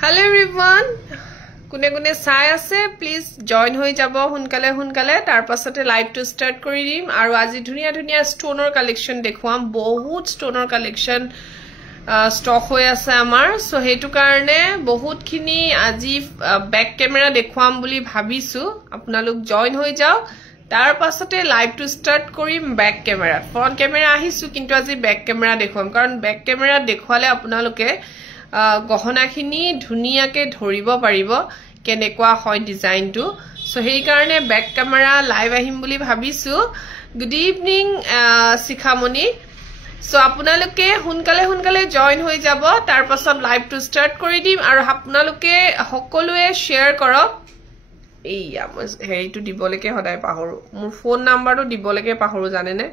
Hello everyone. Kune kune sai ase please join hoi jabo hunkale tar pasate live to start kori dim aru aji dhuniya stoner collection dekhuam bahut stoner collection stock hoi ase amar so hetu karone bahut khini aji back camera dekhuam boli bhabisu apnalok join hoi jao tar pasate live to start korim back camera front camera ahisu kintu aji back camera dekhuam karon back camera dekhwale apnaloke গহনাখিনি ধুনিয়াকে ধৰিব পাৰিব কেনেকুৱা হয় ডিজাইনটো so hey কাৰণে back camera live আহিম বুলি ভাবিছো good evening Shikhamoni so আপোনালোকে হুনকালে জয়েন হৈ যাব তাৰ পাছত লাইভ টু ষ্টাৰ্ট কৰি দিম আৰু আপোনালোকে সকলোৱে শেয়াৰ কৰক এইয়া মই হেৰিটো দিবলৈকে সদায় পাহৰো মোৰ ফোন নাম্বাৰটো দিবলৈকে পাহৰো জানেনে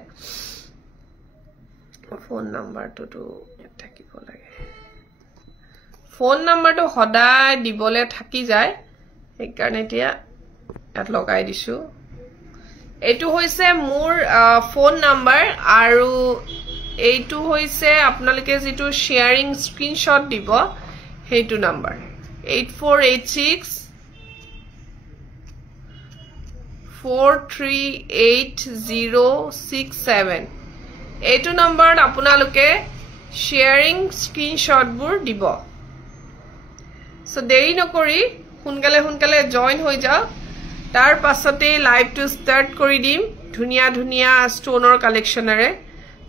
ফোন নাম্বাৰটো থাকিব লাগে phone number to hodai dibole thaki jay ekarne tia at logai disu etu hoise mur phone number aru eitu hoise apnaloke jitu sharing screenshot dibo heitu number 8486 438067 eitu number apnaloke sharing screenshot bur dibo So deri nokori hunkale join hoi jao tar pasate live to start kori dim dhuniya stoner collection are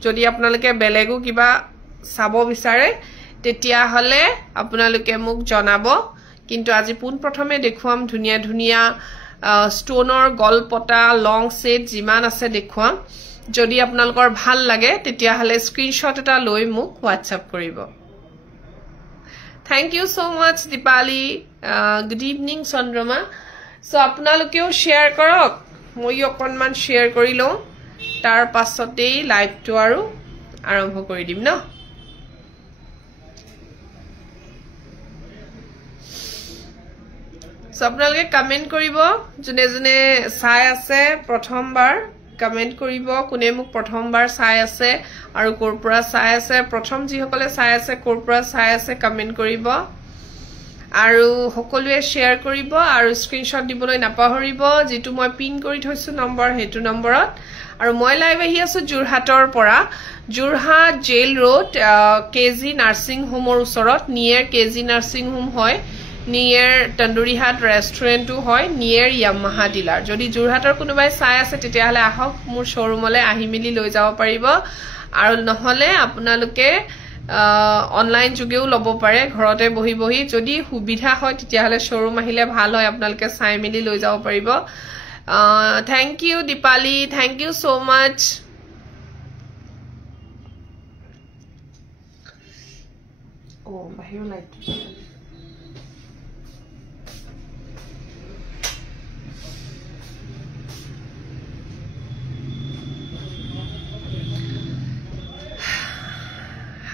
jodi apnaloke belegu kiba sabo bisare tetia hole apnaloke muk jonabo kintu aji pun prothome dekhuam dhuniya stoner golpota long set jiman ase dekhuam jodi apnalokor bhal lage tetia hole screenshot eta loi muk whatsapp koribo Thank you so much Dipali good evening Chandrama so apnalokeo share korok moi okonman share kori lo tar pasote live to aru arambho kori dim na so apnaloke comment koribo june sai ase prothom bar comment koribo kune muk prothom bar sai ase aru korpora sai ase prothom ji hokole sai ase korpora sai ase comment koribo aru hokolue share koribo aru screenshot diboloi napahoribo jitu moi pin kori thoisu number hetu numberat aru moi live ahi asu Jurhator pora Jurhat Jail Road KG Nursing Home or usorot near KG Nursing Home hoy near Tandoori Hat restaurant to hoy near Yamaha dealer jodi Jurhator kunubai sai ase tetia hale ahok mur showroom ole ahi mili loi jabo paribo aru নহলে আপোনালোকে online যুগেও লব পাৰে ঘৰতে বহি যদি সুবিধা হয় তেতিয়া হলে শোৰুম আহিলে ভাল হয় আপোনালোকে চাই মিলি লৈ যাব পাৰিব thank you Dipali thank you so much ও বাহিৰ লাইট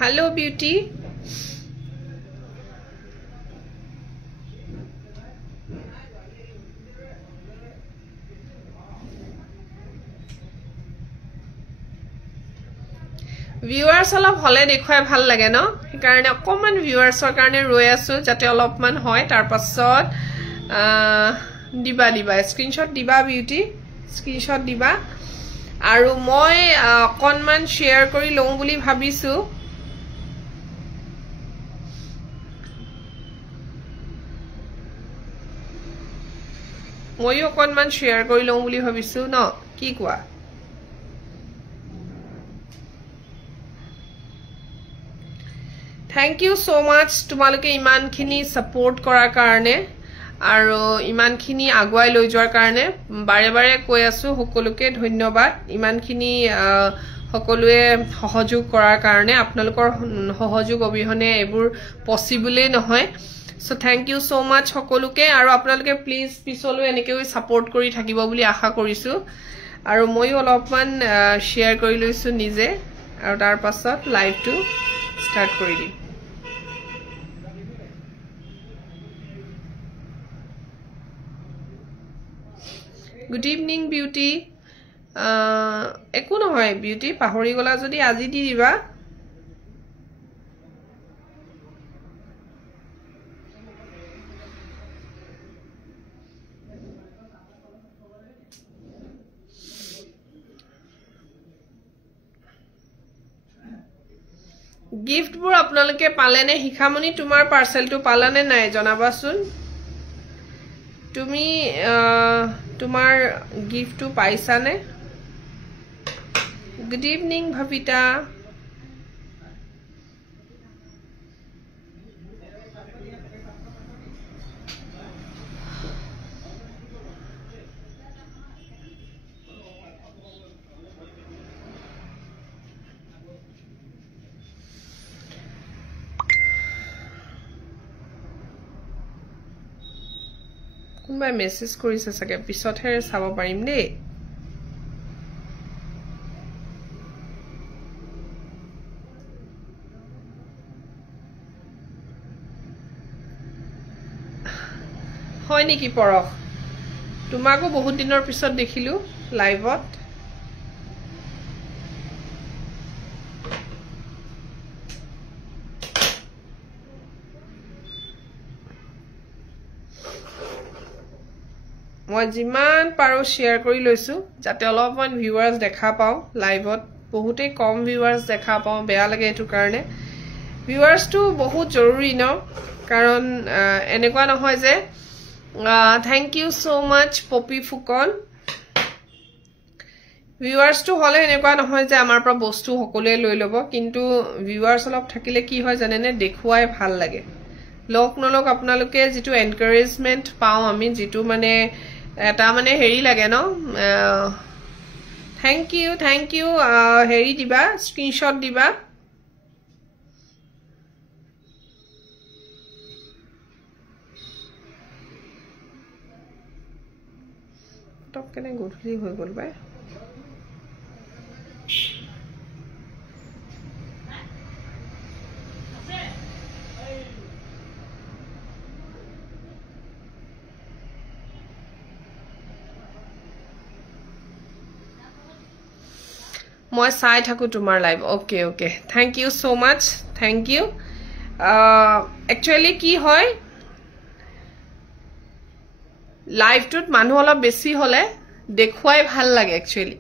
Hello beauty viewers অলপ হলে দেখুৱাই ভাল লাগে ন সেইকাৰণে অকমান viewersৰ কাৰণে ৰৈ আছো যাতে অলপমান হয় তাৰ পাছত দিবা স্ক্ৰিনশ্বট দিবা বিউটি স্ক্ৰিনশ্বট দিবা আৰু মই অকনমান শেয়াৰ কৰি লওঁ বুলি ভাবিছো মই অকনমান শেয়াৰ কৰি লওঁ বুলি ভাবিছো ন কি কোৱা থ্যাংক ইউ সো মাচ তোমালোকে ইমানখিনি সাপোৰ্ট কৰাৰ কাৰণে আৰু ইমানখিনি আগুৱাই লৈ যোৱাৰ কাৰণে বাৰে কৈ আছো সকলোকে ধন্যবাদ ইমানখিনি সকলোৱে সহযোগ কৰাৰ কাৰণে আপোনালোকৰ সহযোগ অবিহনে এবোৰ পসিবলে নহয় সো থ্যাংক ইউ সো মাচ সকলোকে আৰু আপোনালোকে প্লিজ পিছলৈ এনেকৈ সাপোৰ্ট কৰি থাকিব বুলি আশা কৰিছো আৰু মই অলপমান শেয়াৰ কৰি লৈছো নিজে আৰু তাৰ পাছত লাইভটো ষ্টাৰ্ট কৰি দিম Good evening beauty একো নহয় বিউটি পাহৰি গলা যদি আজি দি দিবা গিফট বুৰ আপোনালোকে পালেনে হিখামনি তোমাৰ পাৰ্সেলটো পালানে নাই জনাবাচোন তুমি তোমাৰ গিফটটো পাইছানে গুড ইভিনিং ভবিতা কোনবাই মেসেজ কৰিছে সকে পিছতহে চাব পাৰিম দেই হয় নেকি পৰখ তোমাকো বহুত দিনৰ পিছত দেখিলো লাইভত মই যিমান পাৰো শেয়াৰ কৰি লৈছো যাতে অলপমান ভিউয়াৰ্স দেখা পাও লাইভত বহুতে কম ভিউয়াৰ্স দেখা পাও বেয়া লাগে এটো কাৰণে ভিউয়াৰ্সটো বহুত জৰুৰী ন কাৰণ এনেকুৱা নহয় যে থ্যাংক ইউ সো মাচ পপি ফুকন ভিউয়াৰ্সটো হলে এনেকুৱা নহয় যে আমাৰ পৰা বস্তু সকলোৱে লৈ লব কিন্তু ভিউয়াৰ্স অলপ থাকিলে কি হয় জানেনে দেখুৱাই ভাল লাগে লোক নলোক আপোনালোকে যেটো এনকাৰেজমেন্ট পাও আমি যেটো মানে এটা মানে হেৰি লাগে ন থ্যাংক ইউ হেৰি দিবা স্ক্ৰিনশ্বট দিবা টক কেনে গধুলি হৈ গল বাই মই চাই থাকো তোমাৰ live okay okay thank you so much thank you actually কি হয় লাইভটোত মানুহ অলপ বেছি হলে দেখুৱাই ভাল লাগে একচুয়ালি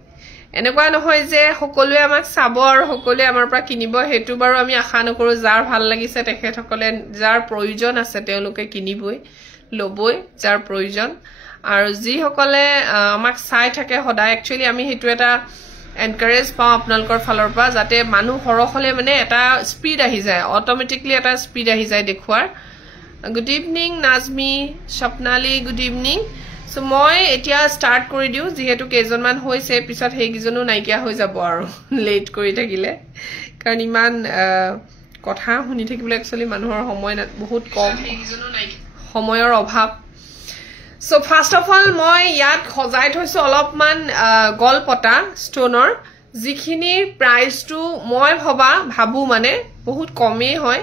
এনেকুৱা নহয় যে সকলোৱে আমাক চাব আৰু সকলোৱে আমাৰ পৰা কিনিব হেতু বাৰু আমি আশা নকৰো যাৰ ভাল লাগিছে তেখেতসকলে যাৰ প্ৰয়োজন আছে তেওঁলোকে কিনিবই লবই যাৰ প্ৰয়োজন আৰু যি সকলে আমাক চাই থাকে সদায় একচুয়ালি আমি হেতু এটা এনকাৰেজ পাও আপোনালোকৰ ফালৰ পৰা যাতে মানুহ হৰখলে মানে এটা স্পিড আহি যায় অটোমেটিকলি এটা স্পিড আহি যায় দেখুৱাৰ good evening Nazmi Swapnali good evening so মই এতিয়া স্টাৰ্ট কৰি দিও যেহেতু কেজনমান হৈছে পিছত হেগিজনো নাইকিয়া হৈ যাব আৰু লেট কৰি থাকিলে কাৰণ ইমান কথা শুনি থাকিবলৈ একচুয়ালি মানুহৰ সময় বহুত কম সময়ৰ অভাৱ So first of all মই ইয়াত খজাই থৈছো অলপমান গলপটা ষ্টোনৰ যিখিনিৰ প্ৰাইসটো মই ভাবু মানে বহুত কমেই হয়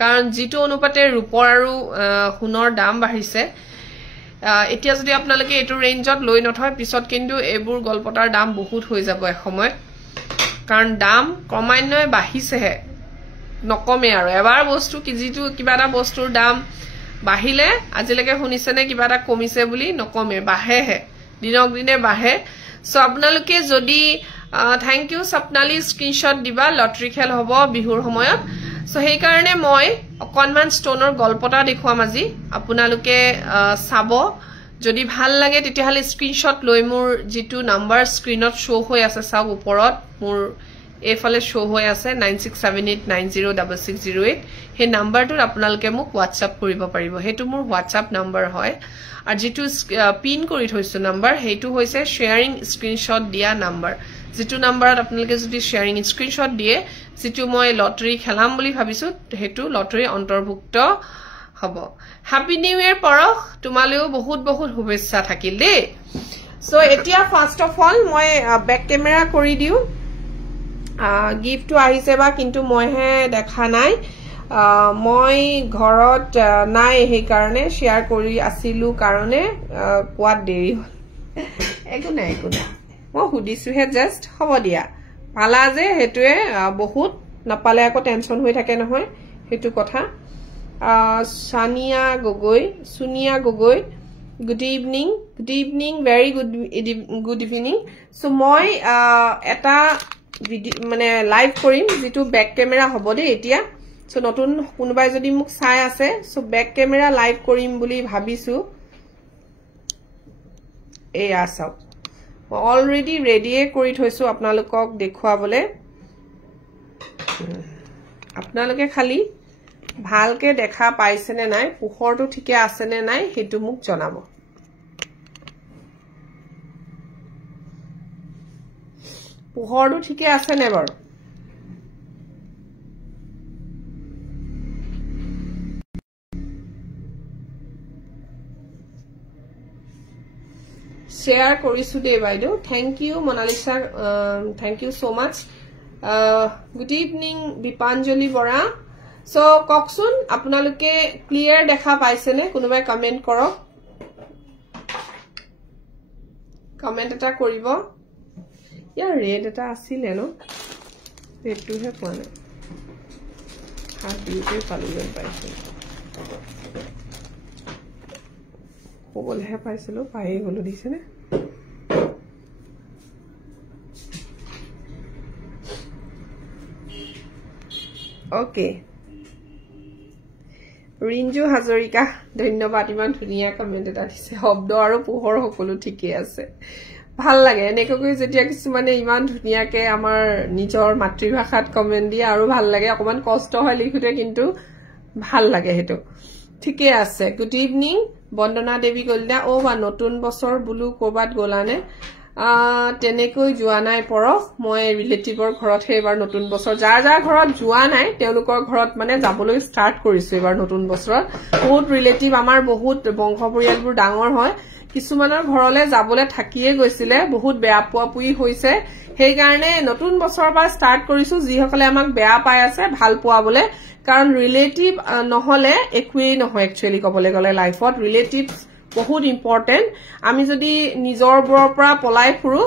কাৰণ যিটো অনুপাতে ৰূপৰ আৰু সোণৰ দাম বাঢ়িছে এতিয়া যদি আপোনালোকে এটো ৰেঞ্জত লৈ নথয় পিছত কিন্তু এবোৰ গলপটাৰ দাম বহুত হৈ যাব এসময়ত কাৰণ দাম ক্ৰমান্বয়ে বাঢ়িছেহে নকমে আৰু এবাৰ বস্তু কি যিটো কিবা এটা বস্তুৰ দাম বাহিলে আজিলৈকে শুনিছেনে কিবা এটা কমিছে বুলি নকমে বাঢ়েহে দিনক দিনে বাঢ়ে সো আপোনালোকে যদি থ্যাংক ইউ স্বপ্নালী স্ক্ৰিনশ্বট দিবা লটাৰী খেল হ'ব বিহুৰ সময়ত সো সেই কাৰণে মই অকনমান ষ্টোনৰ গলপটা দেখুৱাম আজি আপোনালোকে চাব যদি ভাল লাগে তেতিয়াহলে স্ক্ৰিনশ্বট লৈ মোৰ যেটো নাম্বাৰ স্ক্ৰিনত শো হৈ আছে চাওক ওপৰত মোৰ এফালে শো হৈ আছে 9678906608 হে নাম্বাৰটোত আপোনালোকে মোক WhatsApp কৰিব পাৰিব হেতু মোৰ WhatsApp নাম্বাৰ হয় আৰু যেটো পিন কৰি থৈছো নাম্বাৰ হেতু হৈছে শেয়াৰিং স্ক্ৰিনশ্বট দিয়া নাম্বাৰ যেটো নাম্বাৰত আপোনালোকে যদি শেয়াৰিং স্ক্ৰিনশ্বট দিয়ে যেটো মই লটাৰী খেলাম বুলি ভাবিছো হেতু লটাৰী অন্তৰ্ভুক্ত হ'ব হ্যাপি নিউ ইয়াৰ পৰখ তোমালৈও বহুত বহুত শুভেচ্ছা থাকিল দেই সো এতিয়া ফাৰ্স্ট অফ অল মই বেক ক্যামেৰা কৰি দিও গিফট আহিছে বা কিন্তু মইহে দেখা নাই মই ঘৰত নাই হে কাৰণে শেয়াৰ কৰি আছিলু কাৰণে কোৱাত দেৰি হ'ল একো নাই মই হুদিছো হে জাস্ট হ'ব দিয়া পালা যে হেতুৱে বহুত নাপালে আকৌ টেনশন হৈ থাকে নহয় হেতু কথা Sunniya Gogoi good evening very good evening so মই এটা মানে লাইভ কৰিম যেটো ব্যাক ক্যামেৰা হ'ব দে এতিয়া সো নতুন কোনোবাই যদি মোক চাই আছে সো ব্যাক ক্যামেৰা লাইভ কৰিম বুলি ভাবিছো এই আসাও অলৰেডি ৰেডিয়ে কৰি থৈছো আপোনালোকক দেখুৱাবলে আপোনালোকে খালি ভালকে দেখা পাইছে নে নাই পোহৰটো ঠিকে আছে নে নাই হেতু মোক জনাব পোহৰটো ঠিকে আছে নে বাৰু শেয়াৰ কৰিছো দে বাইদেউ thank you Monalisa thank you so much good evening Bipanjali Bora so ককসুন আপোনালোকে ক্লিয়াৰ দেখা পাইছে নে কোনোবাই কমেন্ট কৰক কমেন্ট এটা কৰিব ইয়াৰ ৰেড এটা আছিল ন ৰেডটো হে পোৱা নাই হাত দিতে পালো যেন পাইছো কবলহে পাইছিলো পাই গলো দিছে নে ওকে ৰিঞ্জু হাজৰিকা ধন্যবাদ ইমান ধুনীয়া কমেন্ট এটা দিছে শব্দ আৰু পোহৰ সকলো ঠিকে আছে ভাল লাগে এনেকৈ যেতিয়া কিছুমানে ইমান ধুনীয়াকে আমাৰ নিজৰ মাতৃভাষাত কমেন্ট দিয়ে আৰু ভাল লাগে অকমান কষ্ট হয় লিখোতে কিন্তু ভাল লাগে হেতু ঠিকে আছে গুড ইভিনিং বন্দনা দেৱী গলদা ও বা নতুন বছৰ বুলু কোবাত গলানে তেনেকৈ যোৱা নাই পৰখ মই ৰিলেটিভৰ ঘৰত এবাৰ নতুন বছৰ যাৰ যাৰ ঘৰত যোৱা নাই তেওঁলোকৰ ঘৰত মানে যাবলৈ ষ্টাৰ্ট কৰিছে এবাৰ নতুন বছৰত বহুত ৰিলেটিভ আমাৰ বহুত বংশ পৰিয়ালবোৰ ডাঙৰ হয় কিছুমানৰ ঘৰলে যাবলৈ থাকিয়ে গৈছিলে বহুত বেয়া পোৱাপুই হৈছে সেই কাৰণে নতুন বছৰৰ পৰা ষ্টাৰ্ট কৰিছো যিসকলে আমাক বেয়া পাই আছে ভাল পোৱাবলে কাৰণ ৰিলেটিভ নহলে একোই নহয় একচুয়ালি কবলে গলে লাইফত ৰিলেটিভস বহুত ইম্পৰ্টেন্ট আমি যদি নিজৰ বৰৰ পৰা পলাই ফুৰু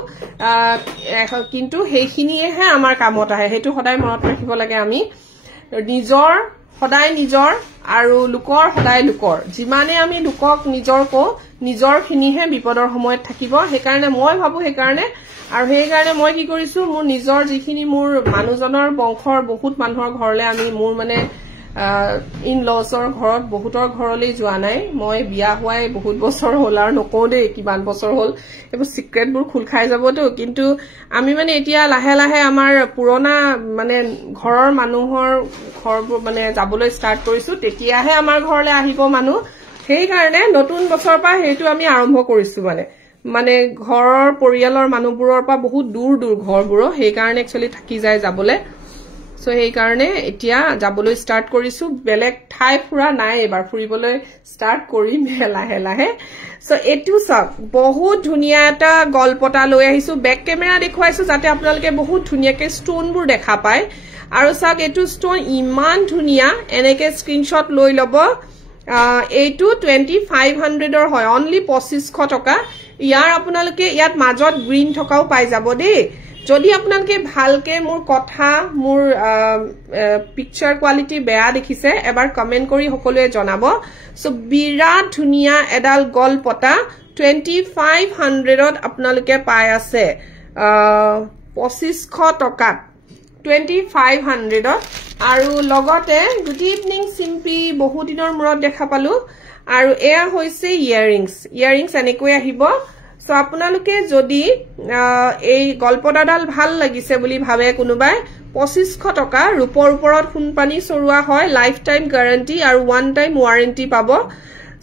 কিন্তু হেইখিনিহে আমাৰ কামত আহে হেতু সদায় মনত ৰাখিব লাগে আমি নিজৰ সদায় নিজৰ আৰু লোকৰ সদায় লোকৰ যিমানে আমি লোকক নিজৰ কো নিজৰ খিনিহে বিপদৰ সময়ত থাকিব সেই কাৰণে মই ভাবো সেই কাৰণে আৰু সেই কাৰণে মই কি কৰিছো মোৰ নিজৰ যিখিনি মোৰ মানুহজনৰ বংশৰ বহুত মানুহৰ ঘৰলে আমি মোৰ মানে ইন লছৰ ঘৰত বহুতৰ ঘৰলৈ যোৱা নাই মই বিয়া হোৱাই বহুত বছৰ হ'ল আৰু নকও দে কিমান বছৰ হ'ল এবোৰ সিক্ৰেটবোৰ খুল খাই যাবতো কিন্তু আমি মানে এতিয়া লাহে লাহে আমাৰ পুৰণা মানে ঘৰৰ মানুহৰ ঘৰবোৰ মানে যাবলৈ ষ্টাৰ্ট কৰিছো তেতিয়াহে আমাৰ ঘৰলৈ আহিব মানুহ সেই কাৰণে নতুন বছৰৰ পৰা হেতু আমি আৰম্ভ কৰিছো মানে ঘৰৰ পৰিয়ালৰ মানুহবোৰৰ পৰা বহুত দূৰ দূৰ ঘৰবোৰ সেই কাৰণে একচুয়ালি থাকি যায় যাবলৈ সো এই কাৰণে এতিয়া যাবলৈ ষ্টাৰ্ট কৰিছো বেলেগ ঠাই ফুৰা নাই এবাৰ ফুৰিবলৈ ষ্টাৰ্ট কৰিম লাহে লাহে সো এটু সব বহুত ধুনিয়া এটা গল্পটা লৈ আহিছো ব্যাক ক্যামেৰা দেখুৱাইছো যাতে আপোনালোকে বহুত ধুনিয়াকে ষ্টোনবোৰ দেখা পায় আৰু সক এটু ষ্টোন ইমান ধুনিয়া এনেকে স্ক্ৰিনশ্বট লৈ লব এইটো 2500 হয় অনলি 2500 টকা ইয়াৰ আপোনালোকে ইয়াত মাজত গ্ৰীন থকাও পাই যাব দে যদি আপোনালোকে ভালকে মোৰ কথা মোৰ পিকচাৰ কোৱালিটি বেয়া দেখিছে এবাৰ কমেন্ট কৰি সকলোৱে জনাব সো বিৰাট ধুনিয়া এডাল গলপটা 2500ত আপোনালোকে পাই আছে 2500 টকা 2500ত আৰু লগতে গুড ইভিনিং সিম্পি বহু দিনৰ মূৰত দেখা পালো আৰু এয়া হৈছে ইয়াৰিংস এনেকৈ আহিব সো আপোনালোকে যদি এই গল্পদাডাল ভাল লাগিছে বুলি ভাবে কোনোবাই 2500 টকা ৰূপৰ ওপৰত খুনপানী চৰুৱা হয় লাইফ টাইম গ্যাৰান্টি আৰু ওয়ান টাইম ওয়াৰেন্টি পাব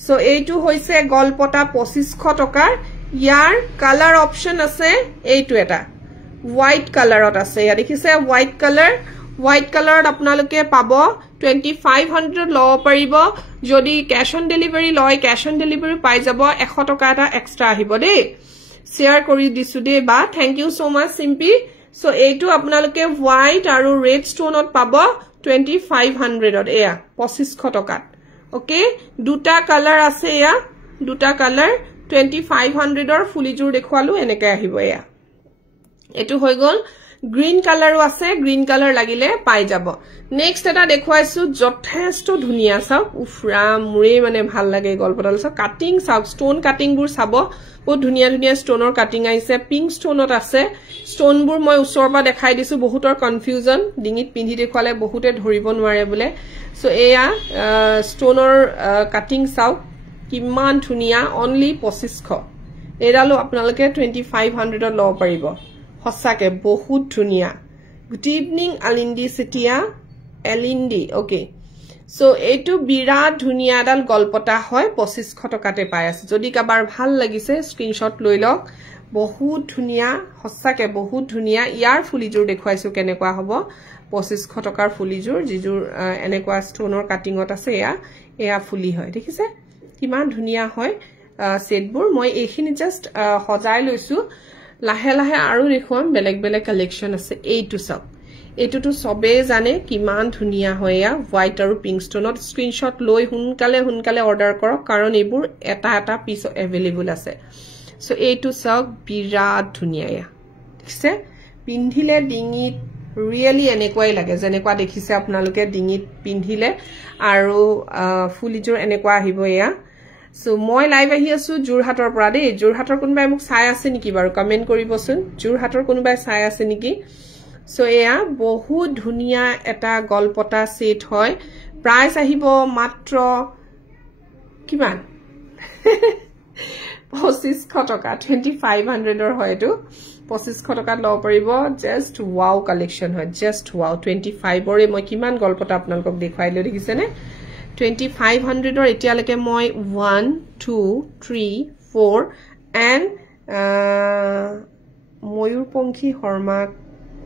সো এইটো হৈছে গল্পটা 2500 টকাৰ ইয়াৰ কালাৰ অপচন আছে এইটো এটা হোৱাইট কালাৰত আছে ইয়া দেখিছে হোৱাইট কালাৰত আপোনালোকে পাব 2500 লব পাৰিব যদি ক্যাশ অন ডেলিভাৰী লয় ক্যাশ অন ডেলিভাৰী পাই যাব 100 টকা এটা এক্সট্ৰা আহিব দে শেয়াৰ কৰি দিছো দে বা thank you so mass Simpi so এইটো আপোনালোকে হোৱাইট আৰু ৰেড ষ্টোনত পাব 2500ত এয়া 2500 টকাত ওকে দুটা কালাৰ আছে এয়া দুটা কালাৰ 2500ৰ ফুলিজুৰ দেখুৱালো এনেকৈ আহিব এয়া এটো হৈ গল গ্ৰীন কালাৰো আছে গ্ৰীন কালাৰ লাগিলে পাই যাব নেক্সট এটা দেখুৱাইছো যথেষ্ট ধুনিয়া চাওক উফৰা মুৰে মানে ভাল লাগে গল্পডাল চাওক কাটিং চাওক ষ্টোন কাটিং বোৰ চাব বহুত ধুনিয়া ধুনিয়া ষ্টোনৰ কাটিং আহিছে পিংক ষ্টোনত আছে ষ্টোন বোৰ মই ওচৰৰ পৰা দেখাই দিছো বহুতৰ কনফিউজন ডিঙিত পিন্ধি দেখুৱালে বহুতে ধৰিব নোৱাৰে বোলে সো এয়া ষ্টোনৰ কাটিং চাওক কিমান ধুনিয়া অনলি 2500 এৰালো আপোনালোকে 2500 ত লব পাৰিব হসাকে বহুত ধুনিয়া গুড ইভিনিং আলিন্দি সিটিয়া এলিন্দি ওকে সো এইটো বিৰাট ধুনিয়া ডাল গল্পটা হয় 2500 টকাতে পাই আছে যদি কাবাৰ ভাল লাগিছে স্ক্ৰিনশ্বট লৈ লওক বহুত ধুনিয়া হসাকে বহুত ধুনিয়া ইয়াৰ ফুলিজুৰ দেখুৱাইছো কেনেকুৱা হ'ব 2500 টকাৰ ফুলিজুৰ জিজুৰ এনেকুৱা ষ্টোনৰ কাটিংত আছে এয়া ফুলি হয় দেখিছে কিমান ধুনিয়া হয় সেটবোৰ মই এইখিনি জাস্ট হজাই লৈছো লাহে লাহে আৰু দেখুৱাম বেলেগ বেলেগ কালেকশন আছে এইটো সব এইটো সবে জানে কিমান ধুনিয়া হয় হোৱাইট আৰু পিংক ষ্টোনত স্ক্ৰিনশ্বট লৈ হুনকালে অৰ্ডাৰ কৰক কাৰণ এইবোৰ এটা পিস এভেইলেবল আছে সো এইটো সব বিৰাট ধুনিয়া দেখছে পিন্ধিলে ডিঙিত ৰিয়েলি এনেকুৱাই লাগে যেনেকুৱা দেখিছে আপোনালোকে ডিঙিত পিন্ধিলে আৰু ফুলিজুৰ এনেকুৱা আহিব সো মই লাইভ আহি আছো জুৰহাটৰ পৰা দেই জুৰহাটৰ কোনবাই মোক চাই আছে নেকি বাৰু কমেন্ট কৰিবচোন জুৰহাটৰ কোনবাই চাই আছে নেকি সো এয়া বহুত ধুনিয়া এটা গল্পটা সেট হয় প্ৰাইস আহিব মাত্ৰ কিমান 2500 টকা 2500 ৰ হয়টো 2500 টকাত লব পাৰিব জাস্ট ওয়াও কালেকশন হয় জাস্ট ওয়াও 25 ৰে মই কিমান গল্পটা আপোনালোকক দেখাইলো দেখিছেনে 2500 ৰ এতিয়ালৈকে মই 1 2 3 4 এন্ড ময়ূৰপঙ্খী শৰ্মা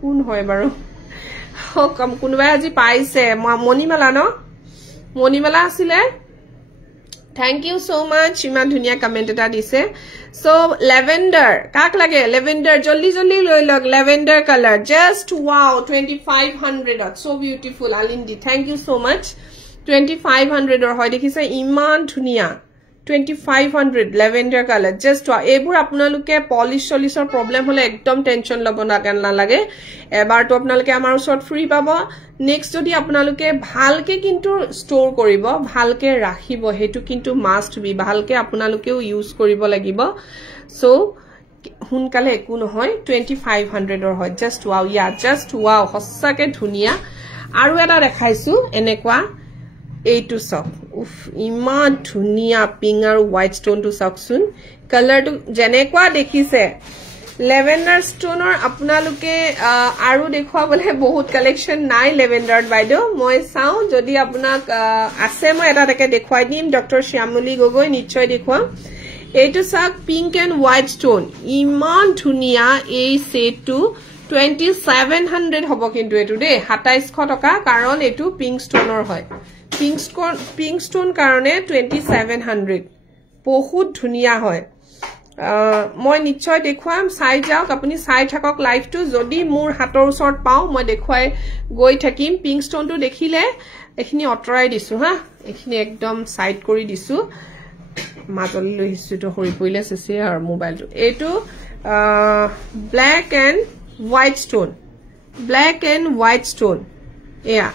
কোন হয় বাৰু কম কোনবাই আজি পাইছে মণিমালা ন মণিমালা আছিলে থ্যাংক ইউ সো মাচ ইমান ধুনিয়া কমেন্ট এটা দিছে সো লেভেন্ডাৰ কাক লাগে লেভেন্ডাৰ জলদি জলদি লৈ লওক lavender colour just wow 2500 so beautiful আলিন্দি থ্যাংক ইউ সো মাচ 2500 ৰ হয় দেখিছে ইমান ধুনিয়া 2500 লেভেন্ডাৰ কালাৰ জাস্ট এইবোৰ আপোনালোকে পলিশ চলিশৰ প্ৰবলেম হলে একদম টেনচন লব নালাগে এবাৰ তো আপোনালোকে আমাৰ ওচৰত ফ্ৰী পাব নেক্সট যদি আপোনালোকে ভালকে কিন্তু ষ্টৰ কৰিব ভালকে ৰাখিব হেতু কিন্তু মাস্ট বি ভালকে আপোনালোকেও ইউজ কৰিব লাগিব সো হুনকালে একো নহয় 2500 ৰ হয় জাস্ট ওয়াও জাস্ট ওয়াও হসাকে ধুনিয়া আৰু এটা দেখাইছো এনেকুৱা এইটো সব উফ ইমান ধুনিয়া পিংক আৰু হোৱাইট ষ্টোন টু সাকসুন কালাৰ টু জেনেকুৱা দেখিছে লেভেন্ডাৰ ষ্টোনৰ আপোনালোকে আৰু দেখুৱাবলে বহুত কালেকশন নাই লেভেন্ডাৰত বাইদো মই চাও যদি আপোনাক আছে মই এটা তাকে দেখুৱাই দিম ডক্টৰ শ্যামলী গগৈ নিশ্চয় দেখুৱাম এইটো সাক পিংক এন্ড হোৱাইট ষ্টোন ইমান ধুনিয়া এই সেটটো 2700 হ'ব কিন্তু এটো দে 2700 টকা কাৰণ এটো পিংক ষ্টোনৰ হয় পিংক ষ্টোন কাৰণে 2700 বহুত ধুনিয়া হয় মই নিশ্চয় দেখুৱাম চাই যাওক আপুনি চাই থাকক লাইভটো যদি মোৰ হাতৰ ওচৰত পাও মই দেখুৱাই গৈ থাকিম পিংক ষ্টোনটো দেখিলে এখিনি অটৰাই দিছো হা এখিনি একদম সাইড কৰি দিছো মাজলি লৈ হিসুটো হৰি পইলে সেছে আৰু মোবাইলটো এটো ব্ল্যাক এন্ড হোৱাইট ষ্টোন এয়া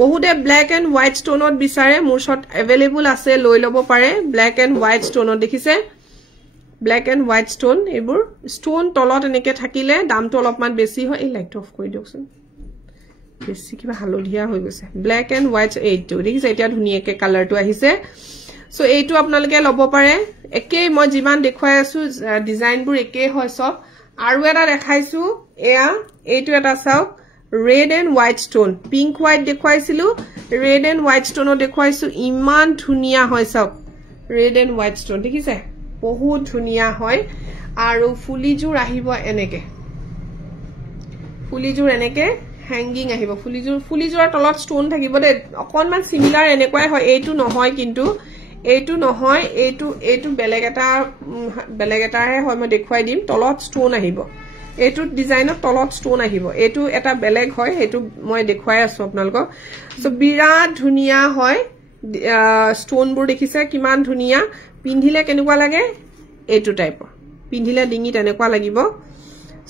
বহুতে ব্ল্যাক এন্ড হোৱাইট ষ্টোনত বিচাৰে মোৰ শট अवेलेबल আছে লৈ লব পাৰে ব্ল্যাক এন্ড হোৱাইট ষ্টোনত দেখিছে ব্ল্যাক এন্ড হোৱাইট ষ্টোন এবোৰ ষ্টোন তলত এনেকে থাকিলে দামটো অলপমান বেছি হয় এই লাইট অফ কৰি দিওকচোন বেছি কিবা হালধীয়া হৈ গৈছে ব্ল্যাক এন্ড হোৱাইট এইটো দেখিছে এতিয়া ধুনিয়াকে কালাৰটো আহিছে সো এইটো আপোনালোকে লব পাৰে একে মই যিমান দেখুৱাই আছো ডিজাইনবোৰ একে হয় সব আৰু এটা দেখাইছো এয়া এইটো এটা চাওক red and white stone pink white দেখুৱাইছিলো red and white stone দেখুৱাইছো ইমান ধুনিয়া হয় সব red and white stone দেখিছে বহুত ধুনিয়া হয় আৰু ফুলিজুৰ আহিব এনেকে হ্যাঙ্গিং আহিব ফুলিজুৰৰ তলত ষ্টোন থাকিব দে অকনমান সিমিলাৰ এনেকুৱাই হয় এইটো নহয় কিন্তু এইটো নহয় এইটো বেলেগ এটাহে হয় মই দেখুৱাই দিম তলত ষ্টোন আহিব এইটো ডিজাইনত তলত ষ্টোন আহিব এইটো এটা বেলেগ হয় এইটো মই দেখুৱাই আছো আপোনালোকক সো বিৰাট ধুনিয়া হয় ষ্টোনবোৰ দেখিছে কিমান ধুনিয়া পিন্ধিলে কেনেকুৱা লাগে এইটো টাইপৰ পিন্ধিলে ডিঙিত এনেকুৱা লাগিব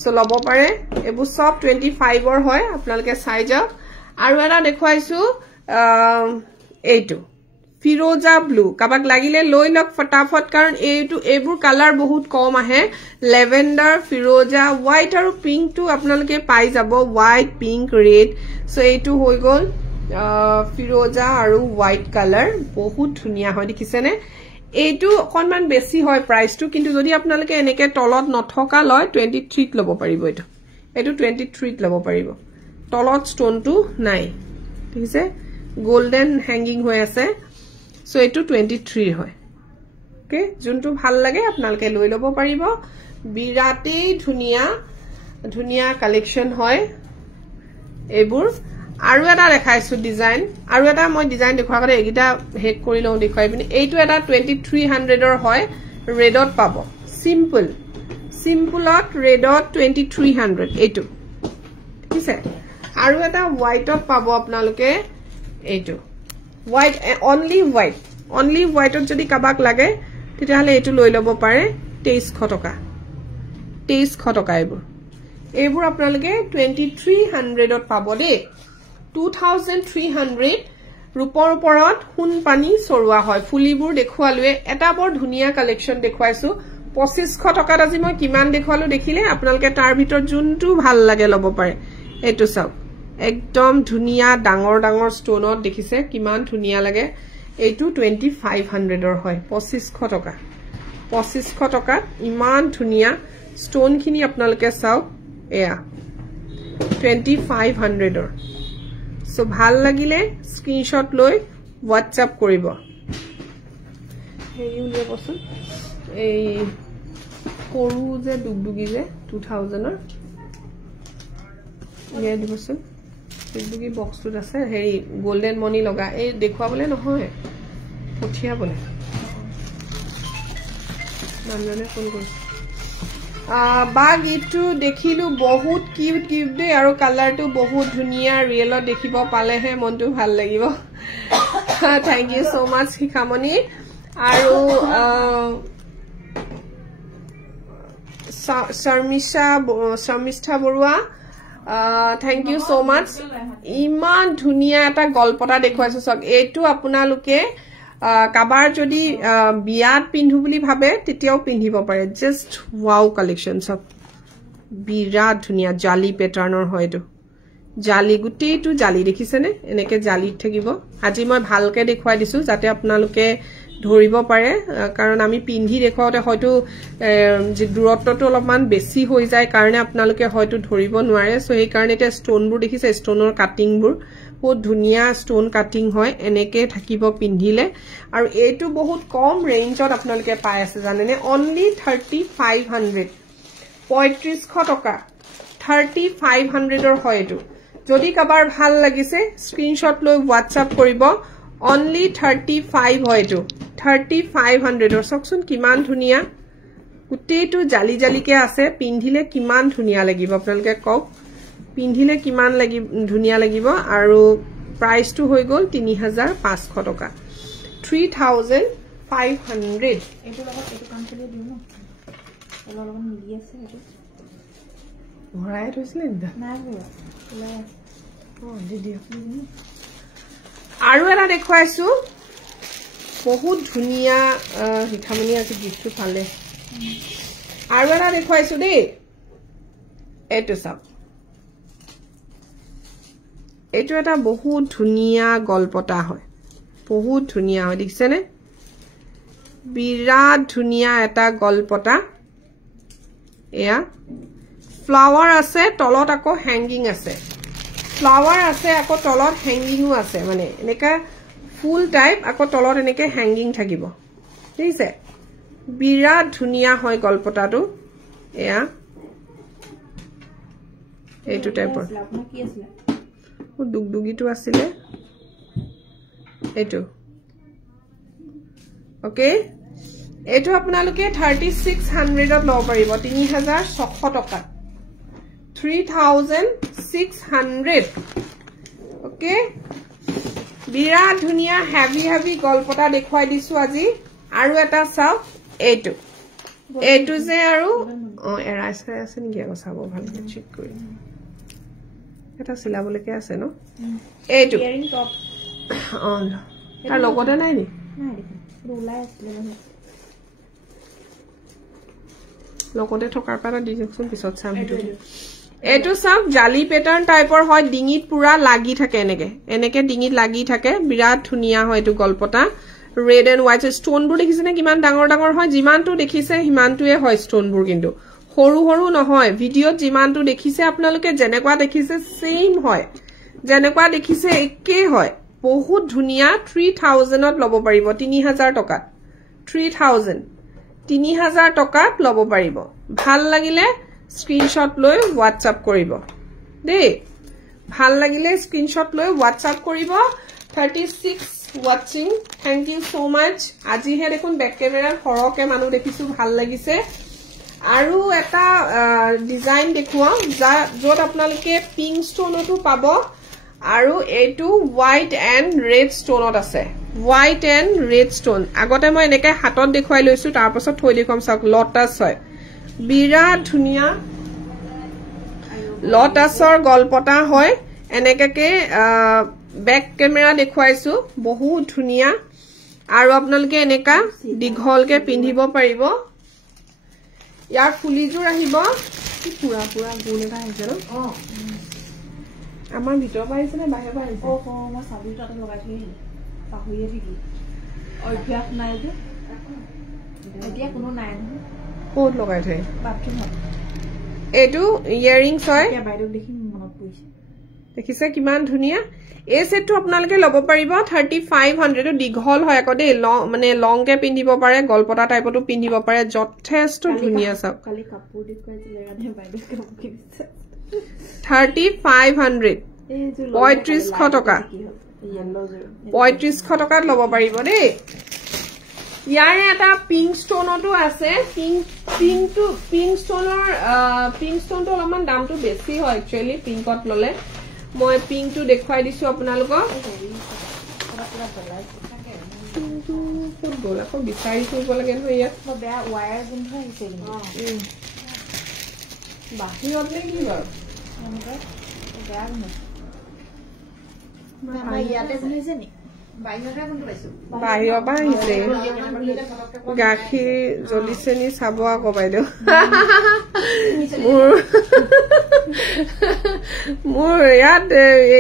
সো লব পাৰে এবু সব 25 অৰ হয় আপনালকে চাই যাওক আৰু এটা দেখুৱাইছো এইটো ফিৰোজা ব্লু কাবাক লাগিলে লৈ লক ফটাফট কাৰণ এইবোৰ কালাৰ বহুত কম আহে লেভেন্ডাৰ ফিৰোজা হোৱাইট আৰু পিংক টু আপোনালোকে পাই যাব হোৱাইট পিংক ৰেড সো এইটো হৈ গল ফিৰোজা আৰু হোৱাইট কালাৰ বহুত ধুনিয়া হয় দেখিছেনে এইটো অকনমান বেছি হয় প্ৰাইসটো কিন্তু যদি আপোনালোকে এনেকে তলত নথকা লয় 23 ত লব পাৰিব এইটো 23 ত লব পাৰিব তলত ষ্টোনটো নাই ঠিক আছে গোল্ডেন হ্যাঙ্গিং হৈ আছে সো এইটো 23 হয় ওকে যোনটো ভাল লাগে আপোনালোকে লৈ লব পাৰিব বিৰাটেই ধুনিয়া ধুনিয়া কালেকশন হয় এইবোৰ আৰু এটা দেখাইছো ডিজাইন আৰু এটা মই ডিজাইন দেখুৱা কৰে এগিটা হেক কৰি লও দেখুৱাই পিনি এইটো এটা 2300 ৰ হয় ৰেডত পাব সিম্পলত ৰেডত 2300 এইটো ঠিক আছে আৰু এটা হোৱাইটত পাব আপোনালোকে এইটো হোৱাইট অনলি হোৱাইটত যদি কাবাক লাগে তেতিয়াহলে এইটো লৈ লব পাৰে 2300 টকা এইবোৰ আপোনালোকে 2300 ত পাব দে 2300 ৰূপৰ ওপৰত হুন পানী সৰুৱা হয় ফুলিবোৰ দেখুৱালুৱে এটা বৰ ধুনিয়া কালেকশন দেখুৱাইছো 2500 টকাত আজি মই কিমান দেখুৱালো দেখিলে আপোনালোকে তাৰ ভিতৰত যোনটো ভাল লাগে লব পাৰে এইটো চাওক একদম ধুনিয়া ডাঙৰ ষ্টোনত দেখিছে কিমান ধুনিয়া লাগে এইটো 2500 ৰ হয় 2500 টকা ইমান ধুনিয়া ষ্টোন খিনি আপোনালোকে চাওক এয়া 2500 ৰ সো ভাল লাগিলে স্ক্ৰিনশট লৈ WhatsApp কৰিব হেৰি উলিয়াবচোন এই সৰু যে দুগদুগি যে 2000 ৰ ইয়া দিবচোন দুগদুগি বক্সটোত আছে হেৰি গোল্ডেন মনি লগা এই দেখুৱাবলে নহয় পঠিয়াবলে নামনে ফোন কৰিছে বা গিফটটো দেখিলো বহুত কিউট দে আৰু কালাৰটো বহুত ধুনিয়া ৰিয়েলত দেখিব পালেহে মনটো ভাল লাগিব thank you so much Shikhamoni আৰু Sharmistha Baruah thank you so much ইমান ধুনিয়া এটা গল্পটা দেখুৱাইছো সক এইটো আপোনালোকে কাবাৰ যদি বিয়াত পিন্ধু বুলি ভাবে তেতিয়াও পিন্ধিব পাৰে জাস্ট ওয়াও কালেকশনস অফ বিৰাট ধুনিয়া জালি প্যাটাৰ্নৰ হয়টো জালি গুটেইটো জালি দেখিছেনে এনেকে জালিত থাকিব আজি মই ভালকে দেখুৱাই দিছো যাতে আপোনালোকে ধৰিব পাৰে কাৰণ আমি পিন্ধি দেখুৱাতে হয়তো যে দূৰত্বটো অলপমান বেছি হৈ যায় কাৰণে আপোনালোকে হয়তো ধৰিব নোৱাৰে সো এই কাৰণে এটা ষ্টোনবোৰ দেখিছে ষ্টোনৰ কাটিংবোৰ বহুত ধুনিয়া ষ্টোন কাটিং হয় এনেকে থাকিব পিন্ধিলে আৰু এইটো বহুত কম ৰেঞ্জত আপোনালোকে পাই আছে জানেনে অনলি 3500 3500 টকা 3500 ৰ হয় এইটো যদি কাবাৰ ভাল লাগিছে স্ক্ৰিনশট লৈ WhatsApp কৰিব অনলি 35 হয় এইটো 3500 ৰ সকচোন কিমান ধুনিয়া গুটেইটো জালি জালিকে আছে পিন্ধিলে কিমান ধুনিয়া লাগিব আপোনালোকে কক পিন্ধিলে কিমান লাগি ধুনিয়া লাগিব আৰু প্ৰাইসটো হৈ গল 3500 টকা 3500 এটো লগত এটো কাম কৰি দিও ন এলো লগত মিলি আছে এটো ভৰাই থৈছিলে নাই ভৰা দি দিও আৰু এটা দেখুৱাইছো বহুত ধুনিয়া হিখামনি আছে গিফটটো পালে আৰু এটা দেখুৱাইছো দেই এটো চাওক এইটো এটা বহুত ধুনিয়া গল্পটা হয় বহুত ধুনিয়া হয় দেখিছেনে বিৰাট ধুনিয়া এটা গল্পটা এয়া ফ্লাৱাৰ আছে তলত আকৌ হ্যাঙ্গিং আছে ফ্লাৱাৰ আছে আকৌ তলত হ্যাঙ্গিংও আছে মানে এনেকা ফুল টাইপ আকৌ তলত এনেকে হ্যাঙ্গিং থাকিব দেখিছে বিৰাট ধুনিয়া হয় গল্পটাটো এয়া এইটো টাইপৰ আপোনাৰ কি আছিল দুগদুগিটো আছিলে এইটো ওকে এইটো আপোনালোকে 3600 ত লব পাৰিব 3600 টকা 3600 ওকে বিৰাট ধুনিয়া হেভি গল্পটা দেখুৱাই দিছো আজি আৰু এটা চাওক এইটো এইটো যে আৰু এৰাই চাই আছে নেকি আকৌ চাব ভালকে চেক কৰি এটা চিলাবলৈকে আছে ন এইটো ইয়াৰিং টপ তাৰ লগতে নাই নি ওলাই আছিলে লগতে থকাৰ পৰা দি দিয়কচোন পিছত চাম এইটো সব জালি পেটাৰ্ণ টাইপৰ হয় ডিঙিত পুৰা লাগি থাকে এনেকে ডিঙিত লাগি থাকে বিৰাট ধুনিয়া হয় এইটো গলপটা ৰেড এণ্ড হোৱাইট ষ্টোনবোৰ দেখিছেনে কিমান ডাঙৰ ডাঙৰ হয় যিমানটো দেখিছে সিমানটোৱে হয় ষ্টোনবোৰ কিন্তু সৰু সৰু নহয় ভিডিঅ'ত যিমানটো দেখিছে আপোনালোকে যেনেকুৱা দেখিছে সেম হয় যেনেকুৱা দেখিছে একেই হয় বহুত ধুনিয়া 3000ত ল'ব পাৰিব 3000 টকাত 3000 টকাত ল'ব পাৰিব ভাল লাগিলে স্ক্ৰিনশ্বট লৈ হোৱাটছআপ কৰিব দেই ভাল লাগিলে স্ক্ৰিনশ্বট লৈ হোৱাটছআপ কৰিব 36 watching thank you so much আজি হে দেখোন বেক কেমেৰাৰ হৰকে মানুহ দেখিছো ভাল লাগিছে আৰু এটা ডিজাইন দেখুৱা যত আপোনালোকে পিংক ষ্টোনটো পাব আৰু এইটো হোৱাইট এণ্ড ৰেড ষ্টোনত আছে হোৱাইট এণ্ড ৰেড ষ্টোন আগতে মই এনেকে হাতত দেখুৱাই লৈছো তাৰ পাছত থৈ দেখুৱাম চাওক লটাছ হয় বিৰাট ধুনিয়া লটাছৰ গলপটা হয় এনেকে বেক কেমেৰা দেখুৱাইছো বহুত ধুনিয়া আৰু আপোনালোকে এনেকা দীঘলকে পিন্ধিব পাৰিব ইয়াৰ ফুলিজোৰ আহিব কি পুৰা পুৰা গুণ এটা আহিছে ন আমাৰ ভিতৰৰ পৰা আহিছে নে বাহিৰৰ পৰা আহিছে মই চাবি তাতে লগাই থৈ পাহৰিয়ে থাকিলো অভ্যাস নাই যে এতিয়া কোনো নাই নহয় ক'ত লগাই থৈ বাথৰুমত এইটো ইয়েৰিংছ হয় বাইদেউক দেখি মনত পৰিছে দেখিছে কিমান ধুনিয়া এই সেটটো আপোনালোকে ল'ব পাৰিব 3500 দীঘল হয় আকৌ দেই মানে লংকে পিন্ধিব পাৰে গলপটা টাইপতো পিন্ধিব পাৰে যথেষ্ট ধুনিয়া চাওক কালি কাপোৰ দেখুৱাইছিলে ৰাধে বাইদেউ কাপোৰ কিনিছে 3500 3500 টকা 3500 টকাত ল'ব পাৰিব দেই ইয়াৰে এটা পিংক ষ্টোনটো আছে পিংক ষ্টোনটো অলপমান দামটো বেছি হয় একচুৱেলি পিংকত ল'লে মই পিংকটো দেখুৱাই দিছো আপোনালোকক ক'ত গ'ল আকৌ বিচাৰি ফুৰিব লাগে নহয় ইয়াত বেয়া ৱায়াৰ গোন্ধ আহিছে বাহিৰত নে কি বাৰু বেয়া গোন্ধ ইয়াতে গোন্ধাইছে নি বাহিৰৰ পৰা আহিছে গাখীৰ জ্বলিছে নি চাব আকৌ বাইদেউ মোৰ ইয়াত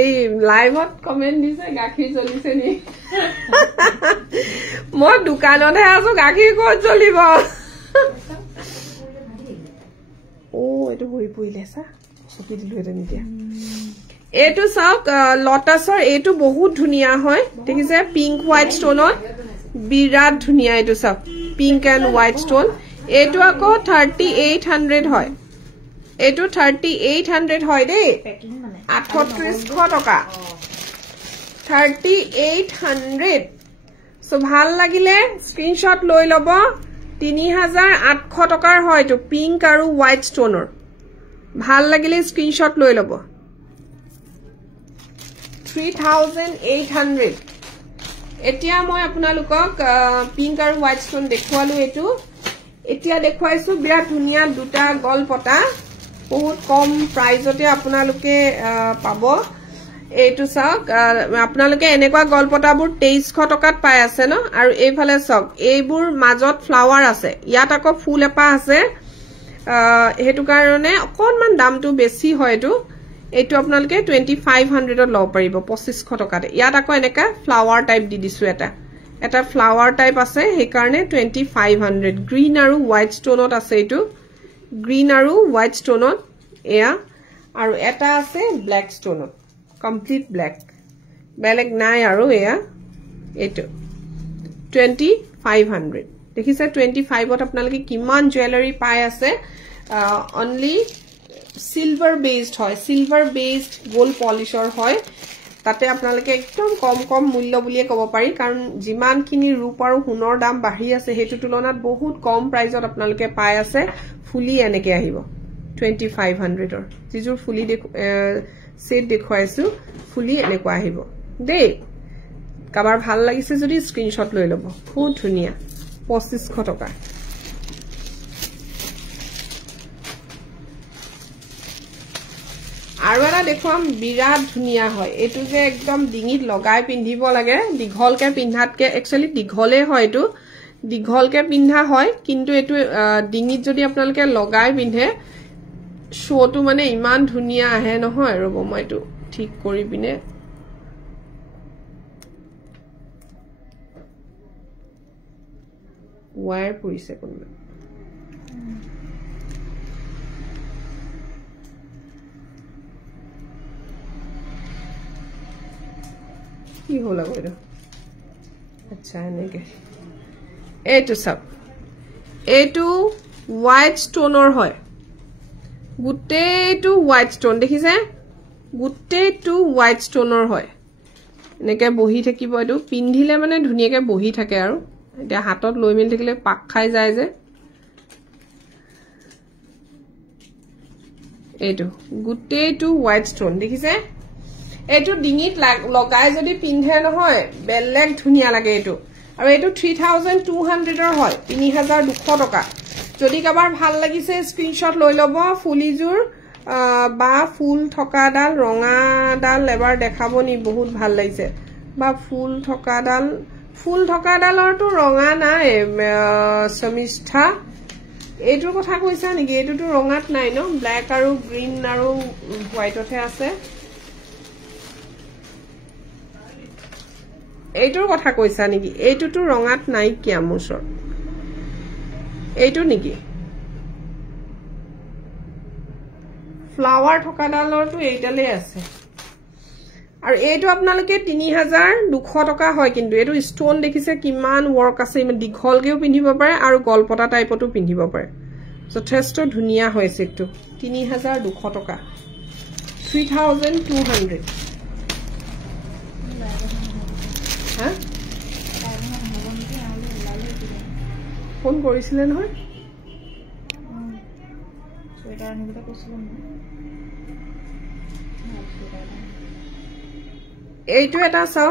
এই লাইভত কমেণ্ট দিছে গাখীৰ জ্বলিছে নি মই দোকানতহে আছো গাখীৰ ক'ত জ্বলিব এইটো ভৰি পৰিলে চা চকী দিলোহেঁতেন এতিয়া এইটো চাওক লটাছৰ এইটো বহুত ধুনিয়া হয় দেখিছে পিংক হোৱাইট ষ্টোনত বিৰাট ধুনিয়া এইটো চাওক পিংক এণ্ড হোৱাইট ষ্টোন এইটো আকৌ 3800 হয় এইটো 3800 হয় দেই 3800 টকা 3800 সো ভাল লাগিলে স্ক্ৰিনশ্বট লৈ ল'ব 3800 টকাৰ হয় এইটো পিংক আৰু হোৱাইট ষ্টোনৰ ভাল লাগিলে স্ক্ৰিনশ্বট লৈ ল'ব 3800 এতিয়া মই আপোনালোকক পিংক আৰু হোৱাইট ষ্টোন দেখুৱালো এইটো এতিয়া দেখুৱাইছো বিৰাট ধুনিয়া দুটা গলপটা বহুত কম প্ৰাইজতে আপোনালোকে পাব এইটো চাওক আপোনালোকে এনেকুৱা গলপটাবোৰ 2300 টকাত পাই আছে ন আৰু এইফালে চাওক এইবোৰ মাজত ফ্লাৱাৰ আছে ইয়াত আকৌ ফুল এপা আছে হেতু কাৰণে অকনমান দামটো বেছি হয় এইটো আপোনালোকে 2500ত ল'ব পাৰিব 2500 টকাতে ইয়াত আকৌ এনেকা ফ্লাৱাৰ টাইপ দি দিছো এটা ফ্লাৱাৰ টাইপ আছে সেই কাৰণে 2500 গ্ৰীন আৰু হোৱাইট ষ্টোনত আছে এইটো গ্ৰীন আৰু হোৱাইট ষ্টোনত এয়া আৰু এটা আছে ব্ল্যাক ষ্টোনত কমপ্লিট ব্ল্যাক বেলেগ নাই আৰু এয়া এইটো 2500 দেখিছে 25ত আপোনালোকে কিমান জুৱেলাৰী পাই আছে অনলি সিলভাৰ বেসড হয় সিলভাৰ বেসড গোল্ড পলিশৰ হয় তাতে আপোনালোকে একদম কম মূল্য বুলিয়ে ক'ব পাৰি কাৰণ যিমানখিনি ৰূপ আৰু সোণৰ দাম বাঢ়ি আছে হেতু তুলনাত বহুত কম প্ৰাইজত আপোনালোকে পাই আছে ফুলি এনেকে আহিব 2500ৰ যিজোৰ ফুলি সেট দেখুৱাইছো ফুলি এনেকুৱা আহিব দেই কাবাৰ ভাল লাগিছে যদি স্ক্ৰিনশ্বট লৈ ল'ব বহুত ধুনিয়া 2500 টকা আৰু এটা দেখুৱাম বিৰাট ধুনীয়া হয় এটো যে একদম ডিঙিত লগাই পিন্ধিব লাগে দীঘলকে পিন্ধাতকে একচুয়ালি দীঘলে হয় এটো দীঘলকে পিন্ধা হয় কিন্তু এটো ডিঙিত যদি আপোনালোকে লগাই পিন্ধে শোটো মানে ইমান ধুনীয়া আহে নহয় ৰব মই এটো ঠিক কৰি পিনে ওয়াৰ পৰিছে কোনবা কি হলা গয়ো আচ্ছা এনেকে এটো সব এটো হোয়াইট স্টোনৰ হয় গুটেটো হোয়াইট স্টোন দেখিছে গুটেটো হোয়াইট স্টোনৰ হয় এনেকে বহি থাকিব এটো পিন্ধিলে মানে ধুনিয়াকে বহি থাকে আৰু এটা হাতত লৈ মিল থাকিলে পাক খাই যায় যে এটো গুটেটো হোয়াইট স্টোন দেখিছে এটো ডিঙিত লগাই যদি পিন্ধে নহয় বেলেগ ধুনিয়া লাগে এটো আৰু এটো 3200 ৰ হয় 3200 টকা যদি কাবাৰ ভাল লাগিছে স্ক্ৰিনশ্বট লৈ লব ফুলিজুৰ বা ফুল থকা ডাল ৰঙা ডাল এবাৰ দেখাব নি বহুত ভাল লাগিছে বা ফুল থকা ডালৰটো ৰঙা নাই সমিষ্ঠা এইটোৰ কথা কৈছা নেকি এইটোটো ৰঙাত নাই ন ব্ল্যাক আৰু গ্ৰীন আৰু হোৱাইটতহে আছে এইটোৰ কথা কৈছা নেকি এইটোটো ৰঙাত নাই কিয়া মুছৰ এইটো নেকি ফ্লাৱাৰ থকা ডালৰটো এইডালে আছে আৰু এইটো আপোনালোকে 3200 টকা হয় কিন্তু এইটো ষ্টোন দেখিছে কিমান ওয়ার্ক আছে ইমান দীঘলকেও পিন্ধিব পাৰে আৰু গলপটা টাইপতো পিন্ধিব পাৰে যথেষ্ট ধুনিয়া হৈছে এইটো 3200 টকা 3200 হা ফোন কৰিছিলে নহয় সোয়েটাৰ আনিবলৈ কৈছিলাম এইটো এটা চাও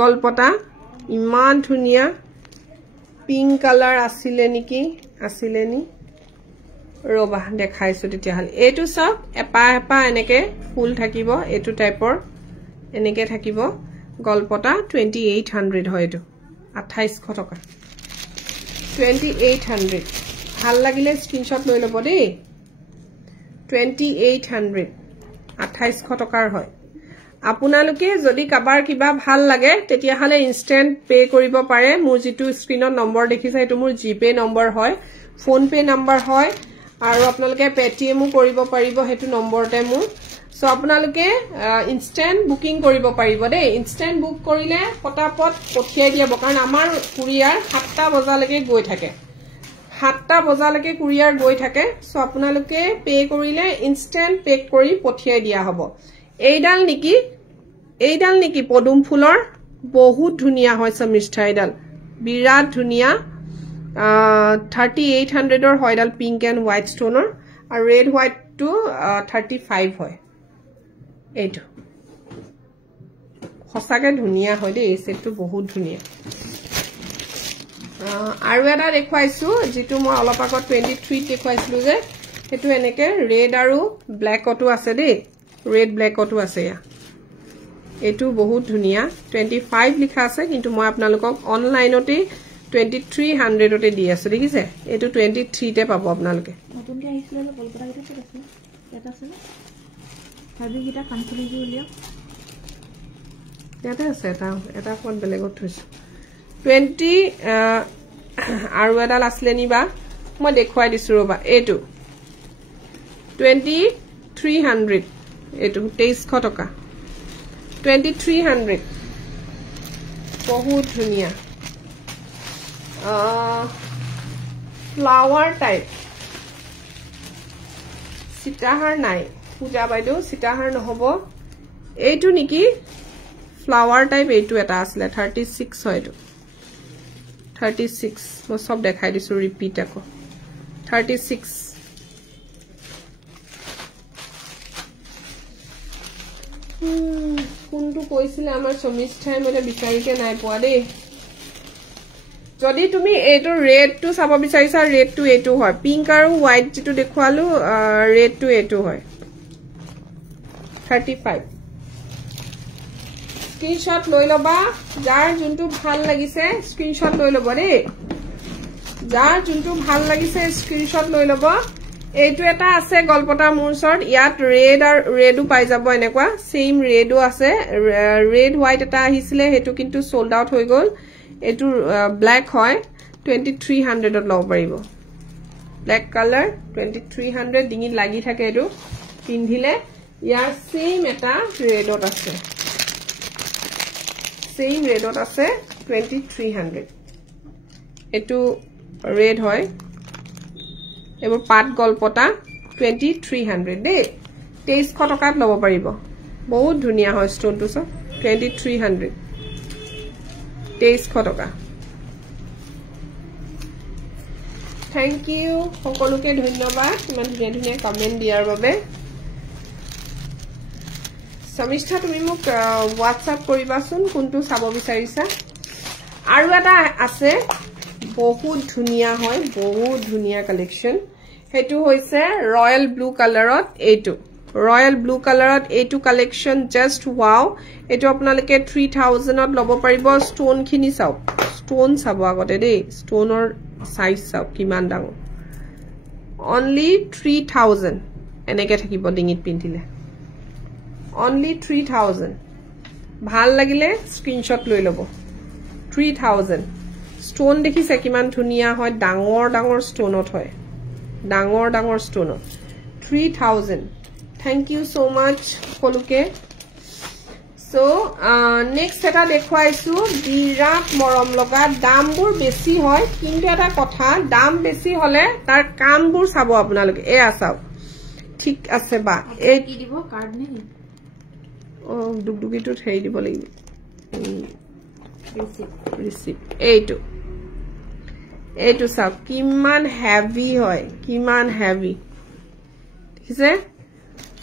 গলপটা ইমান ধুনিয়া পিঙ্ক কালাৰ আসিলে নেকি ৰবা দেখাইছো তেতিয়া হল এইটো চাও এপা এনেকে ফুল থাকিব এইটো টাইপৰ এনেকে থাকিব গলপটা 2800 হয় এটো 2800 টকা 2800 ভাল লাগিলে স্ক্রিনশট লৈ লব দেই 2800 2800 টকাৰ হয় আপোনালোকে যদি কাবাৰ কিবা ভাল লাগে তেতিয়া হলে ইনস্ট্যান্ট পে কৰিব পাৰে মোৰ যেটো স্ক্ৰিনত নম্বৰ দেখিছে এটো মোৰ জিপে নম্বৰ হয় ফোন পে নম্বৰ হয় আৰু আপোনালোকে পেটিএমও কৰিব পাৰিব হেতু নম্বৰতে মোৰ সো আপোনালোকে ইনস্ট্যান্ট বুকিং কৰিব পাৰিব দেই ইনস্ট্যান্ট বুক কৰিলে পটাপট পঠিয়াই দিব কাৰণ আমাৰ কুৰিয়াৰ 7টা বজালৈকে গৈ থাকে 7টা বজালৈকে কুৰিয়াৰ গৈ থাকে সো আপোনালোকে পে কৰিলে ইনস্ট্যান্ট পে কৰি পঠিয়াই দিয়া হ'ব এইডাল নেকি পদুম ফুলৰ বহুত ধুনিয়া হয় সমিষ্ঠা এইডাল বিৰাট ধুনিয়া 3800 ৰ হয়ডাল পিঙ্ক এন্ড হোয়াইট স্টোনৰ আৰু ৰেড হোয়াইট টু 35 হয় এইটো হসাকে ধুনিয়া হয় দেই এই সেটটো বহুত ধুনিয়া আৰু এটা দেখুৱাইছো যেটো মই অলপ আগত 23 দেখুৱাইছিলো যে হেতু এনেকে ৰেড আৰু ব্ল্যাকটো আছে দেই ৰেড ব্ল্যাকটো আছে ইয়া এটো বহুত ধুনিয়া 25 লিখা আছে কিন্তু মই আপোনালোকক অনলাইনতে 2300 তে দি আছো দেখিছে এটো 23 তে পাব আপোনালোকে নতুনকে আহিছিল গলপটা গিটা আছে এটা আছে ভাবি গিটা কানফুলি উলিয়া ইয়াতে আছে এটা কোন বেলেগত থৈছো 20 আৰু এডাল আসলে নিবা মই দেখুৱাই দিছো ৰবা এটো 2300 এটো 2300 টকা 2300 বহুত ধুনিয়া ফ্লাৱাৰ টাইপ সিতাহাৰ নাই পূজা বাইদেউ সিতাহাৰ নহব এইটো নেকি ফ্লাৱাৰ টাইপ এইটো এটা আসলে 36 হয় এটো 36 মই সব দেখাই দিছো ৰিপিট আকৌ 36 কোনটো কৈছিলে আমাৰ সমিষ্ঠাই মই বিচাৰিকে নাই পোৱা দেই যদি তুমি এইটো ৰেড টু চাব বিচাৰিছা ৰেড টু এইটো হয় পিঙ্ক আৰু হোয়াইট যেটো দেখুৱালো ৰেড টু এইটো হয় 35 স্ক্ৰিনশট লৈ লবা যাৰ যোনটো ভাল লাগিছে স্ক্ৰিনশট লৈ লব দেই যাৰ যোনটো ভাল লাগিছে স্ক্ৰিনশট লৈ লব এইটো এটা আছে গলপটা মোৰ ওচৰত ইয়াত ৰেড আৰু ৰেডো পাই যাব এনেকুৱা সেম ৰেডো আছে ৰেড হোৱাইট এটা আহিছিলে হেতু কিন্তু সোল্ড আউট হৈ গল এটো ব্ল্যাক হয় 2300 ত লব পাৰিব ব্ল্যাক কালাৰ 2300 ডিঙিত লাগি থাকে এটো পিন্ধিলে ইয়াৰ সেম এটা ৰেডত আছে সেম ৰেডত আছে 2300 এটো ৰেড হয় এবৰ পাট গলপটা 2300 দে 2300 টকাত লব পাৰিব বহুত ধুনিয়া হয় ষ্টনটো সব 2300 2300 টকা থ্যাংক ইউ সকলোকে ধন্যবাদ ইমান ধুনিয়া কমেন্ট দিয়াৰ বাবে সমিষ্ঠা তুমি মোক WhatsApp কৰিবাচোন কোনটো চাব বিচাৰিছা আৰু এটা আছে বহুত ধুনিয়া হয় বহুত ধুনিয়া কালেকশন হেতু হৈছে ৰয়েল ব্লু কালাৰত এইটো ৰয়েল ব্লু কালাৰত এইটো কালেকশন জাস্ট ওয়াও এটো আপোনালোকে 3000 ত লব পাৰিব ষ্টন খিনি চাও ষ্টন চাব আগতে দেই ষ্টনৰ সাইজ চাও কিমান ডাঙৰ only 3000 এনেকে থাকিব ডিঙিত পিন্ধিলে only 3000 ভাল লাগিলে স্ক্রিনশট লৈ লব 3000 ষ্টন দেখিছে কিমান ধুনিয়া হয় ডাঙৰ ডাঙৰ ষ্টনত হয় ডাঙৰ ডাঙৰ ষ্টনত 3000 থ্যাংক ইউ সো মাচ সকলোকে সো নেক্সট এটা দেখুৱাইছো বিৰাট মৰম লগা দামবোৰ বেছি হয় কিন্তু এটা কথা দাম বেছি হলে তাৰ কামবোৰ চাব আপোনালোকে এয়া চাও ঠিক আছে বা এই কি দিব কাৰ্ড নে ও দুগদুগিটো হেই দিব লাগিব ৰিসিপ্ট এইটো সব কিমান হেভি হয় কিমান হেভি ঠিকছে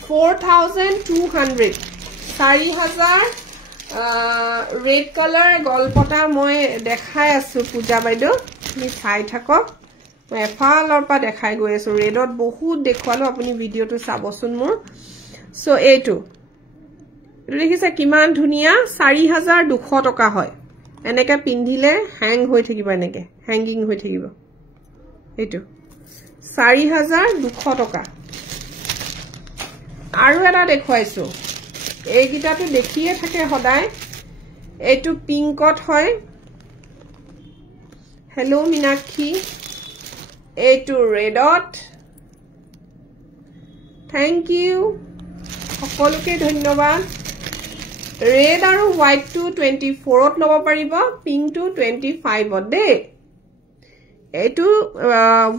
4200 4000 ৰেড কালাৰ গলপটা মই দেখাই আছো পূজা বাইদেউ তুমি চাই থাকক মই এফালৰ পৰা দেখাই গৈ আছো ৰেডত বহুত দেখুৱালো আপুনি ভিডিওটো চাবচোন মোৰ সো এইটো দেখিছে কিমান ধুনিয়া 4200 টকা হয় এনেকে পিন্ধিলে হ্যাং হৈ থাকিব এনেকে হ্যাঙ্গিং হৈ থাকিব এইটো 4200 টকা আৰু এটা দেখুৱাইছো এই গিটাটো দেখিয়ে থাকে সদায় এইটো পিংকত হয় হেলো মিনাক্ষী এইটো ৰেডত থ্যাংক ইউ সকলোকে ধন্যবাদ red আৰু white to 24 ত লব পাৰিব pink to 25 ত দে এটো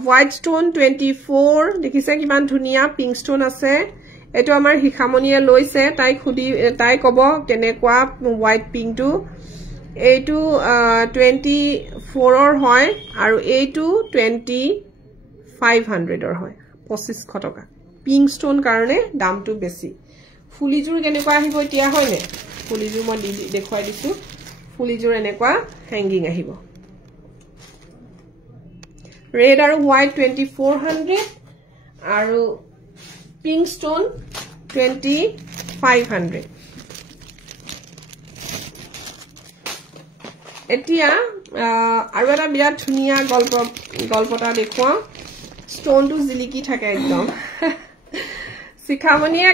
white stone 24 দেখিছে কিমান ধুনিয়া pink stone আছে এটো আমাৰ হিখামনিয়ে লৈছে তাই খুদি তাই কব কেনেকুৱা white pink to এইটো 24 ৰ হয় আৰু এইটো 2500 ৰ হয় 2500 টকা pink stone কাৰণে দামটো বেছি ফুলিজুৰ কেনেকুৱা আহিব এতিয়া হয়নে ফুলিজুৰ মই দেখুৱাই দিছো ফুলিজুৰ এনেকুৱা হ্যাঙ্গিং আহিব red আৰু white 2400 আৰু pink stone 2500 এতিয়া আৰু এটা বিৰাট ধুনিয়া গল্পটা দেখুৱা ষ্টনটো জিলিকি থাকে একদম শিখামনিয়ে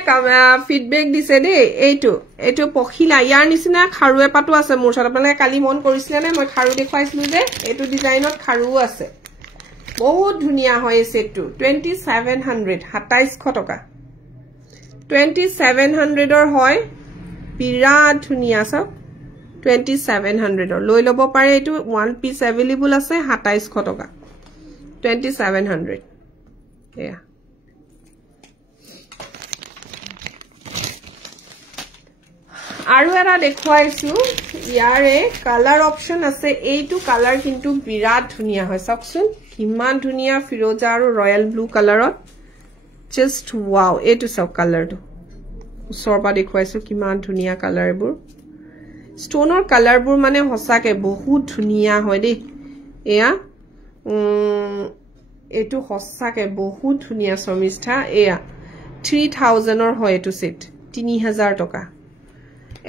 ফিডবেক দিছে দে এইটো পখিলা ইয়াৰ নিচিনা খাৰুৱে পাটো আছে মোৰ ওচৰত আপোনালোকে কালি মন কৰিছিলে নে মই খাৰু দেখুৱাইছিলো যে এইটো ডিজাইনত খাৰু আছে বহুত ধুনিয়া হয় সেটটো 2700 2700 টকা 2700 ৰ হয় বিৰাট ধুনিয়া সব 2700 ৰ লৈ লব পাৰে এইটো ওয়ান পিস अवेलेबल আছে 2700 টকা 2700 এয়া আৰু এটা দেখুৱাইছো ইয়াৰে কালাৰ অপচন আছে এইটো কালাৰ কিন্তু বিৰাট ধুনিয়া হয় চাওকচোন কিমান ধুনিয়া ফিৰোজা আৰু ৰয়েল ব্লু কালাৰত জাস্ট ওয়াও এইটো সব কালাৰটো উছৰপা দেখুৱাইছো কিমান ধুনিয়া কালাৰবোৰ ষ্টনৰ কালাৰবোৰ মানে হসাকে বহুত ধুনিয়া হয় দেই এয়া এইটো হসাকে বহুত ধুনিয়া সমিষ্ঠা এয়া 3000 ৰ হয় এইটো সেট 3000 টকা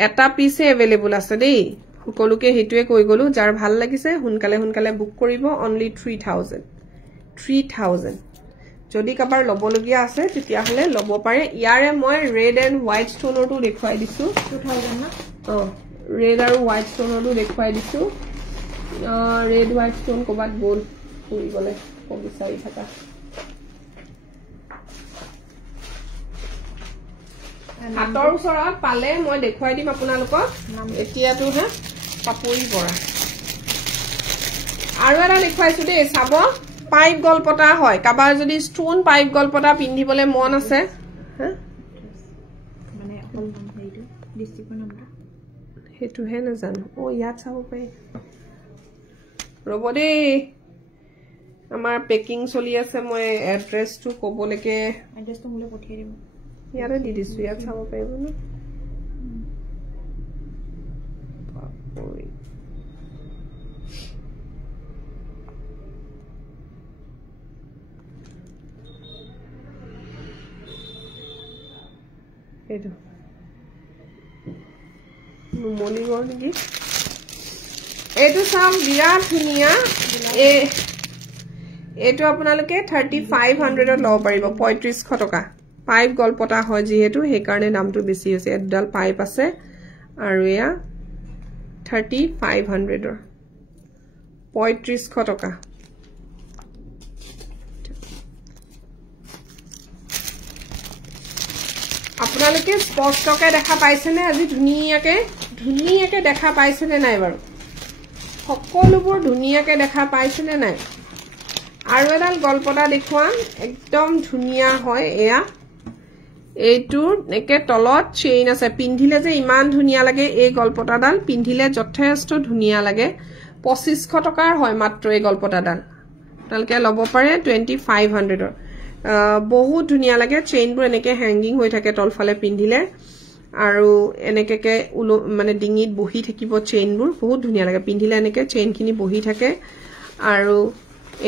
এটা পিছে अवेलेबल আছে দেই সকলোকে হেতুৱে কৈ গলো যাৰ ভাল লাগিছে হুনকালে হুনকালে বুক কৰিব only 3000 যদি কাবাৰ লবলগিয়া আছে তেতিয়া হলে লব পাৰে ইয়াৰে মই ৰেড এন্ড হোৱাইট ষ্টোনৰটো দেখুৱাই দিছো 2000 না ৰেড আৰু হোৱাইট ষ্টোনৰটো দেখুৱাই দিছো ৰেড হোৱাইট ষ্টোন কবাত গল ফুৰিবলে বিচাৰি থাকা হাতৰ ওচৰত পালে মই দেখুৱাই দিম আপোনালোকক এতিয়াটো হে পাপৰি পৰা আৰু এটা দেখুৱাইছো দেই চাব পাইপ গলপটা হয় কাবাৰ যদি ষ্টোন পাইপ গলপটা পিন্ধিবলে মন আছে মানে অকল হেইটো ডিস্ট্ৰিক্টৰ নামটো হেতু হে না জানো ও ইয়াত চাব পাই ৰব দেই আমাৰ পেকিং চলি আছে মই এড্ৰেছটো কবলৈকে এড্ৰেছটো মোলে পঠিয়াই দিম ইয়াৰে দি দিছো ইয়াত চাব পাৰিব ন এইটো নুমলীগড় নেকি এইটো চাওক বিৰাট ধুনীয়া এইটো আপোনালোকে 3500 ল'ব পাৰিব 3500 টকা পাইপ গলপটা হয় যেহেতু সেই কাৰণে দামটো বেছি হৈছে এডাল পাইপ আছে আৰু এয়া 3500 ৰ 3500 টকা আপোনালোকে স্পষ্টকে দেখা পাইছেনে আজি ধুনীয়াকে দেখা পাইছেনে নাই বাৰু সকলোবোৰ ধুনীয়াকে দেখা পাইছেনে নাই আৰু এডাল গলপটা দেখুৱাম একদম ধুনীয়া হয় এয়া এইটোৰ একে তলত চেইন আছে পিন্ধিলে যে ইমান ধুনীয়া লাগে এই গলপটাডাল পিন্ধিলে যথেষ্ট ধুনীয়া লাগে 2500 টকাৰ হয় মাত্ৰ এই গলপটাডাল আপোনালোকে ল'ব পাৰে 2500 ৰ বহুত ধুনীয়া লাগে চেইনবোৰ এনেকে হ্যাঙ্গিং হৈ থাকে তলফালে পিন্ধিলে আৰু এনেকেকে মানে ডিঙিত বহি থাকিব চেইনবোৰ বহুত ধুনীয়া লাগে পিন্ধিলে এনেকে চেইনখিনি বহি থাকে আৰু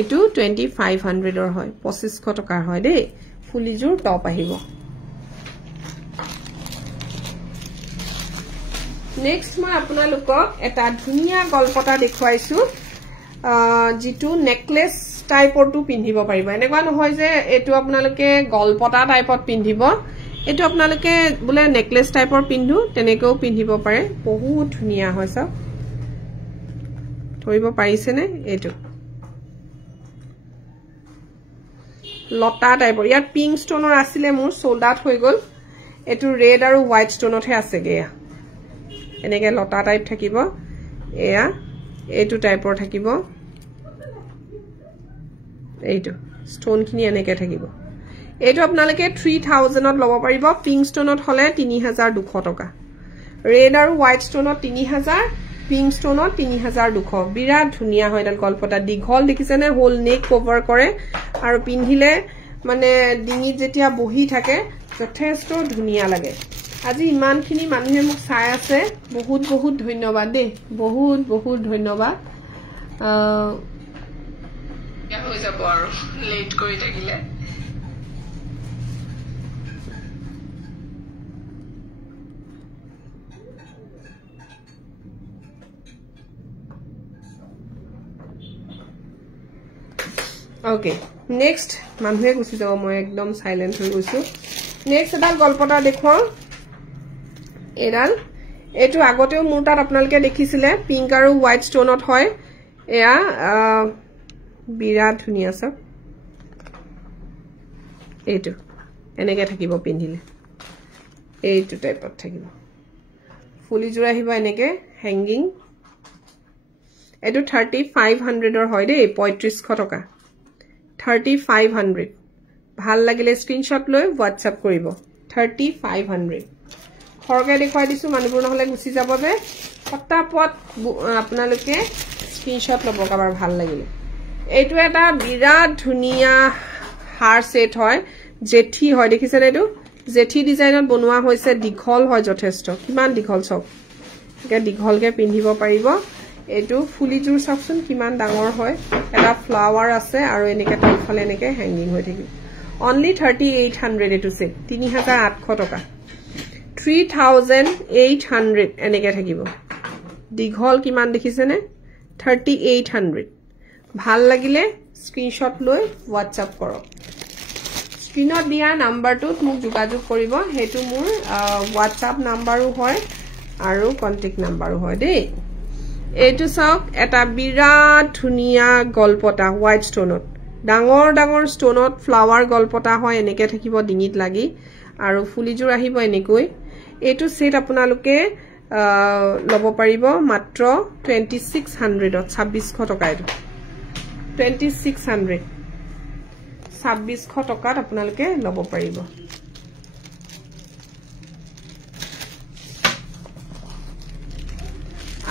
এটো 2500 ৰ হয় 2500 টকাৰ হয় দেই ফুলিজুৰ টপ আহিব নেক্সট মই আপোনালোকক এটা ধুনীয়া গলপটা দেখুৱাইছো জিটু নেকলেস টাইপৰটো পিন্ধিব পাৰিব এনেকুৱা নহয় যে এটো আপোনালোকে গলপটা টাইপত পিন্ধিব এটো আপোনালোকে বুলে নেকলেস টাইপৰ পিন্ধু তেনেকেও পিন্ধিব পাৰে বহুত ধুনীয়া হয় সব ধৰিব পাৰিছেনে এটো লতা টাইপৰ ইয়াত পিংক ষ্টোনৰ আছিল মোৰ সোল্ড আউট হৈ গল এটো ৰেড আৰু হোৱাইট ষ্টোনতহে আছে গেয়া এনেকে লতা টাইপ থাকিব এয়া এইটো টাইপৰ থাকিব এইটো ষ্টোন খিনি এনেকে থাকিব এইটো আপোনালোকে 3000 ত ল'ব পাৰিব পিংক ষ্টোনত হলে 3200 টকা ৰেড আৰু হোৱাইট ষ্টোনত 3000 পিংক ষ্টোনত 3200 বিৰাট ধুনীয়া হয় এডাল গলপটা দীঘল দেখিছেনে হোল নেক কভাৰ কৰে আৰু পিন্ধিলে মানে ডিঙিত যেতিয়া বহি থাকে যথেষ্ট ধুনীয়া লাগে আজি ইমানখিনি মানুহে মোক চাই আছে বহুত বহুত ধন্যবাদ দেই বহুত ধন্যবাদ হৈ যাব আৰু লেট কৰি থাকিলে ओके नेक्स्ट মানুহে গুছি যাব মই একদম সাইলেন্ট হৈ গৈছো নেক্সট এডাল গলপটা দেখুৱাও এডাল এটো আগতেও মোৰ তাত আপোনালোকে দেখিছিলে পিংক আৰু হোৱাইট ষ্টোনত হয় এয়া বিৰাট ধুনীয়া সব এইটো এনেকে থাকিব পিন্ধিলে এইটো টাইপত থাকিব ফুলি জোৰা আহিব এনেকে হ্যাঙ্গিং এটো 3500 ৰ হয় দেই 3500 টকা 3500 ভাল লাগিলে স্ক্ৰিনশ্বট লৈ WhatsApp কৰিব 3500 খৰকে দেখুৱাই দিছো মানুহবোৰ নহলে গুছি যাব যে পটাপট আপোনালোকে স্ক্ৰিনশ্বট লব কাবাৰ ভাল লাগিলে এইটো এটা বিৰাট ধুনীয়া হাৰ সেট হয় জেঠি হয় দেখিছেনে এইটো জেঠি ডিজাইনত বনোৱা হৈছে দীঘল হয় যথেষ্ট কিমান দীঘল সব কে দীঘলকে পিন্ধিব পাৰিব এটো ফুলিজুৰ চাওকচোন কিমান ডাঙৰ হয় এটা ফ্লাৱাৰ আছে আৰু এনেকে তলফালে এনেকে হ্যাঙ্গিং হৈ থাকিব অনলি 3800 এটো সেট 3800 টকা 3800 এনেকে থাকিব দীঘল কিমান দেখিছেনে 3800 ভাল লাগিলে স্ক্ৰিনশ্বট লৈ WhatsApp কৰক স্ক্ৰিনত দিয়া নাম্বাৰটোত মোক যোগাযোগ কৰিব হেতু মোৰ WhatsApp নাম্বাৰো হয় আৰু কন্টাক্ট নাম্বাৰো হয় দেই এইটো চাওক এটা বিৰাট ধুনিয়া গলপটা হোৱাইট ষ্টোনত ডাঙৰ ডাঙৰ ষ্টোনত ফ্লাৱাৰ গলপটা হয় এনেকে থাকিব ডিঙিত লাগি আৰু ফুলিজোৰ আহিব এনেকৈ এইটো সেট আপোনালোকে লব পাৰিব মাত্ৰ 2600 2600 টকা এইটো 2600 2600 টকাত আপোনালোকে লব পাৰিব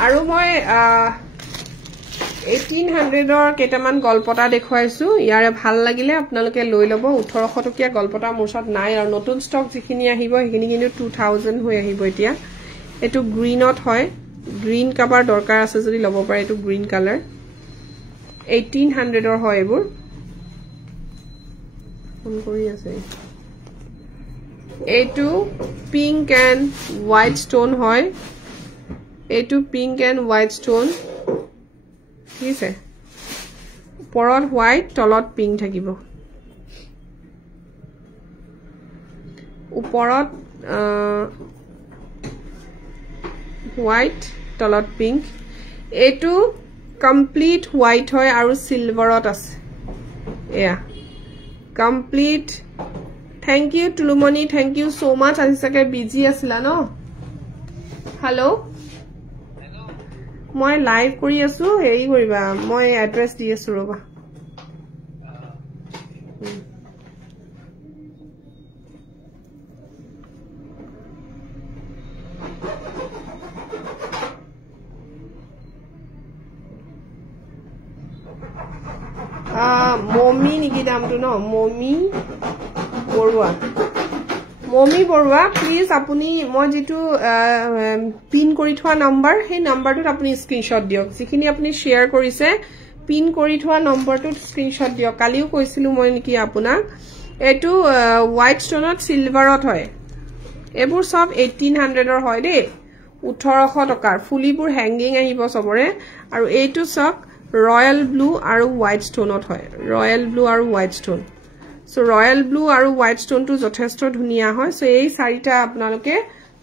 আৰু মই 1800 ৰ কেটামান গলপটা দেখুৱাইছো ইয়াৰে ভাল লাগিলে আপোনালোকে লৈ লব 1800 টকীয়া গলপটা মোৰছত নাই আৰু নতুন ষ্টক যিখিনি আহিব সেইখিনি কিন্তু 2000 হৈ আহিব এতিয়া এটো গ্ৰীনত হয় গ্ৰীন কভাৰ দৰকাৰ আছে যদি লব পাৰে এটো গ্ৰীন কালাৰ 1800 ৰ হয় এবোৰ ফোন কৰি আছে এটো পিংক এন্ড হোৱাইট ষ্টোন হয় এটো পিংক এন্ড হোৱাইট ষ্টোন ঠিক আছে ওপৰত হোৱাইট তলত পিংক থাকিব ওপৰত হোৱাইট তলত পিংক এটো কমপ্লিট হোৱাইট হয় আৰু সিলভাৰত আছে এয়া complete thank you Tulumoni thank you so much আজি সকে বিজি আছিলা ন হেল্ল' মই লাইভ কৰি আছো হেৰি কৰিবা মই এড্ৰেছ দি আছো ৰবা মমি নিকি দামটো ন মমি বৰুৱা প্লিজ আপুনি মই যেটো পিন কৰি থোৱা নাম্বাৰ সেই নাম্বাৰটোত আপুনি স্ক্ৰিনশ্বট দিয়ক যিখিনি আপুনি শেয়াৰ কৰিছে পিন কৰি থোৱা নাম্বাৰটোত স্ক্ৰিনশ্বট দিয়ক কালিও কৈছিলো মই নেকি আপোনাক এটো হোৱাইট ষ্টোনত সিলভাৰত হয় এবোৰ সব 1800 ৰ হয় দেই 1800 টকাৰ ফুলিবোৰ হ্যাঙ্গিং আহিব সবৰে আৰু এইটো সব ৰয়েল ব্লু আৰু হোৱাইট ষ্টোনত হয় ৰয়েল ব্লু আৰু white stone so royal blue আৰু হোৱাইট ষ্টোন টু যথেষ্ট ধুনিয়া হয় সো এই চাৰিটা আপোনালোকে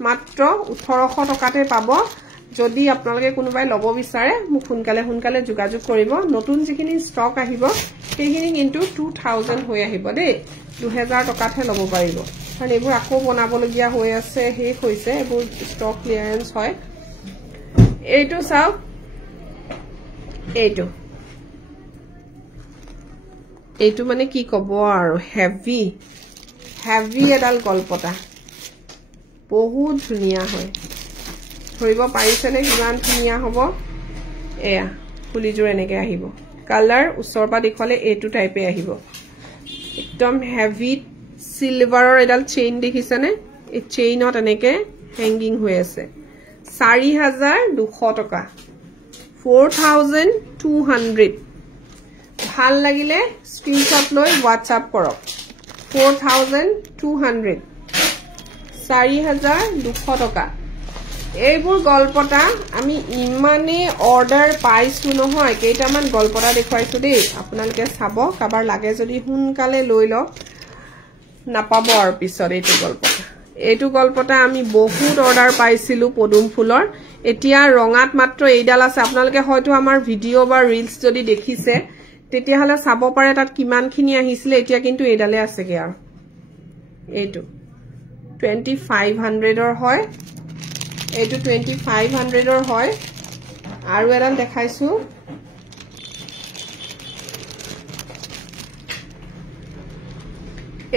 মাত্ৰ 1800 টকাতে পাব যদি আপোনালোকে কোনোবাই লব বিচাৰে মোক সোনকালে যোগাযোগ কৰিব নতুন যিখিনি ষ্টক আহিব সেইখিনি কিন্তু 2000 হৈ আহিব দেই 2000 টকাতহে লব পাৰিব কাৰণ এইবোৰ আকৌ বনাবলগীয়া হৈ আছে শেষ হৈছে এইবোৰ ষ্টক ক্লিয়াৰেন্স হয় এইটো চাওক এইটো মানে কি কব আৰু হেভি এডাল গলপটা বহুত ধুনিয়া হয় ধৰিব পাৰিছে নে কিমান ধুনিয়া হ'ব এয়া ফুলিজোৰ এনেকে আহিব কালাৰ উছৰপা দেখলে এইটো টাইপে আহিব একদম হেভি সিলভাৰৰ এডাল চেইন দেখিছেনে এই চেইনত এনেকে হ্যাঙ্গিং হৈ আছে 4200 টকা 4200 ভাল লাগিলে স্ক্ৰিনশ্বট লৈ WhatsApp কৰক 4200 4200 টকা এইবোৰ গলপটা আমি ইমানে অৰ্ডাৰ পাইছো নহয় কেইটামান গলপটা দেখুৱাইছো দেই আপোনালোকে চাব কাবাৰ লাগে যদি হুনকালে লৈ লওক নাপাব আৰু পিছত এইটো গলপটা আমি বহুত অৰ্ডাৰ পাইছিলো পদুম ফুলৰ এতিয়া ৰঙাত মাত্ৰ এইডাল আছে আপোনালোকে হয়তো আমাৰ ভিডিও বা ৰিলস যদি দেখিছে তেতিয়া হলে চাব পাৰে তাত কিমানখিনি আহিছিলে এতিয়া কিন্তু এইডালে আছেগে আৰু এইটো 2500 ৰ হয় এইটো 2500 ৰ হয় আৰু এডাল দেখাইছো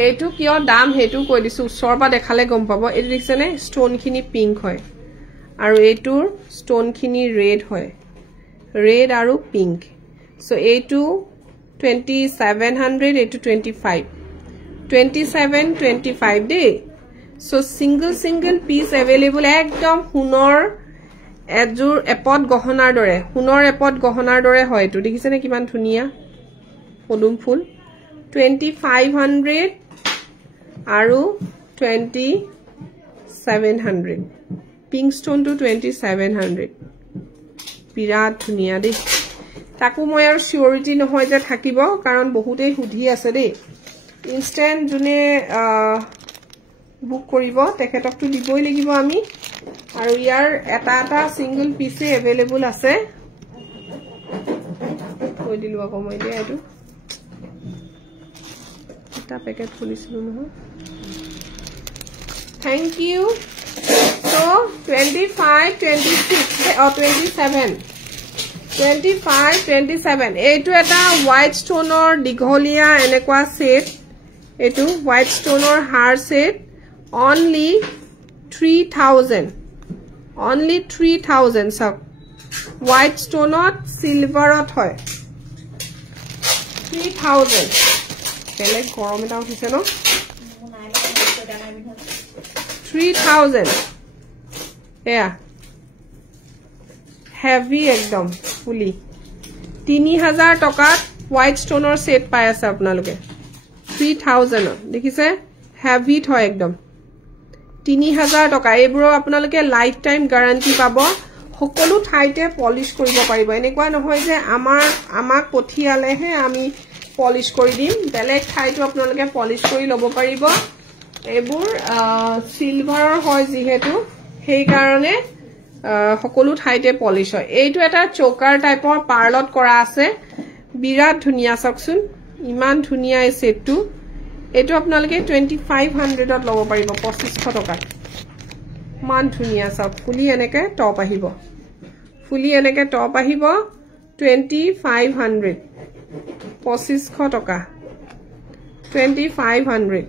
এইটো কিয় দাম হেতু কৈ দিছো উছৰপা দেখালে গম পাব এই দেখিছেনে ষ্টোনখিনি পিংক হয় আৰু এইটোৰ ষ্টোনখিনি ৰেড হয় ৰেড আৰু পিংক সো এইটো 2700 এইটো 2725 দেই সো সিঙ্গল পিস अवेलेबल একদম হুনৰ এজুৰ এপত গহনাৰ দৰে হুনৰ এপত গহনাৰ দৰে হয় এটো দেখিছেনে কিমান ধুনিয়া পদুম ফুল 2500 আৰু 2700 পিংক ষ্টোনটো 2700 বিৰাট ধুনীয়া দেই তাকো মই আৰু সিউৰিটি নহয় যে থাকিব কাৰণ বহুতেই সুধি আছে দেই ইনষ্টেন্ট জুনে বুক কৰিব তেখেতকটো দিবই লাগিব আমি আৰু ইয়াৰ এটা সিঙ্গল পিসে अवेलेबल আছে কৈ দিলো আকৌ মই দিয়া এটো এটা প্যাকেট খুলিছিলো নহয় থ্যাংক ইউ so 25 26 or 27 25 27 এইটো এটা হোয়াইট স্টোনৰ দিঘলিয়া এনেকুৱা সেট এইটো হোয়াইট স্টোনৰ হার set only 3000 so white stone silver hoy 3000 pele gorom eta uthise no 3000 yeah heavy ekdom fully 3000 tokat white stone set pai ase apnaloke 3000 dekhise heavy hoy ekdom 3000 টকা এবro আপোনালোকে life time guarantee পাব সকলো ঠাইতে polish কৰিব পাৰিব এনেকুৱা নহয় যে আমাক পঠিয়ালেহে আমি পলিশ কৰি দিম বেলেগ ঠাইটো আপোনালোকে পলিশ কৰি লব পাৰিব এবোৰ সিলভাৰৰ হয় যেহেতু সেই কাৰণে সকলো ঠাইতে পলিশ হয় এইটো এটা চোকাৰ টাইপৰ পাৰ্লত কৰা আছে বিৰাট ধুনিয়া চাকচোন ইমান ধুনিয়া এই সেটটো এটো আপোনালোকে 2500 ত লব পাৰিব 2500 টকা মান ধুনিয়া সব ফুলি এনেকে টপ আহিব 2500 2500 টকা 2500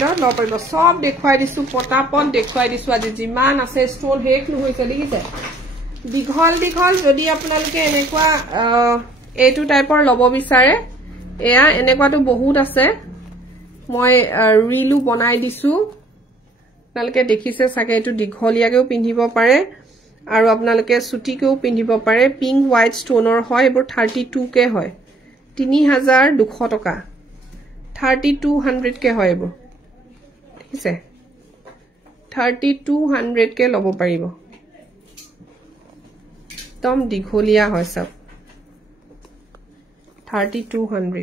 ত লব পাৰিব সব দেখুৱাই দিছো পটাপট দেখুৱাই দিছো আজি যিমান আছে ষ্টন হেক নহৈছে দেখিছে বিঘল যদি আপোনালোকে এনেকুৱা এইটো টাইপৰ লব বিচাৰে এয়া এনেকুৱাটো বহুত আছে মই ৰিলু বনাই দিছো আপোনালোকে দেখিছে সাকে এটো দিঘলিয়াকেও পিন্ধিব পাৰে আৰু আপোনালোকে সুটিকেও পিন্ধিব পাৰে পিংক হোৱাইট ষ্টোনৰ হয় এবোৰ 32 কে হয় 3200 টকা 3200 কে হয় এবোৰ দেখিছে 3200 কে লব পাৰিব एकदम दिघलिया হয় সব 3200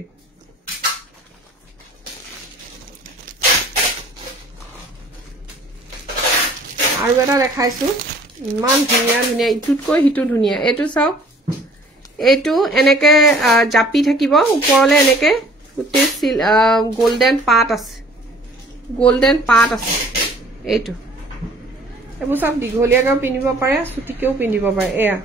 আৰু এটা দেখাইছো ইমান ধুনিয়া ইটুতকৈ হিটু ধুনিয়া এটো চাও এটো এনেকে জাপি থাকিব ওপৰলে এনেকে গুটে গোল্ডেন পাত আছে এটো এবোৰ সব দিঘলিয়াকেও পিন্ধিব পাৰে সুটিকেও পিন্ধিব পাৰে এয়া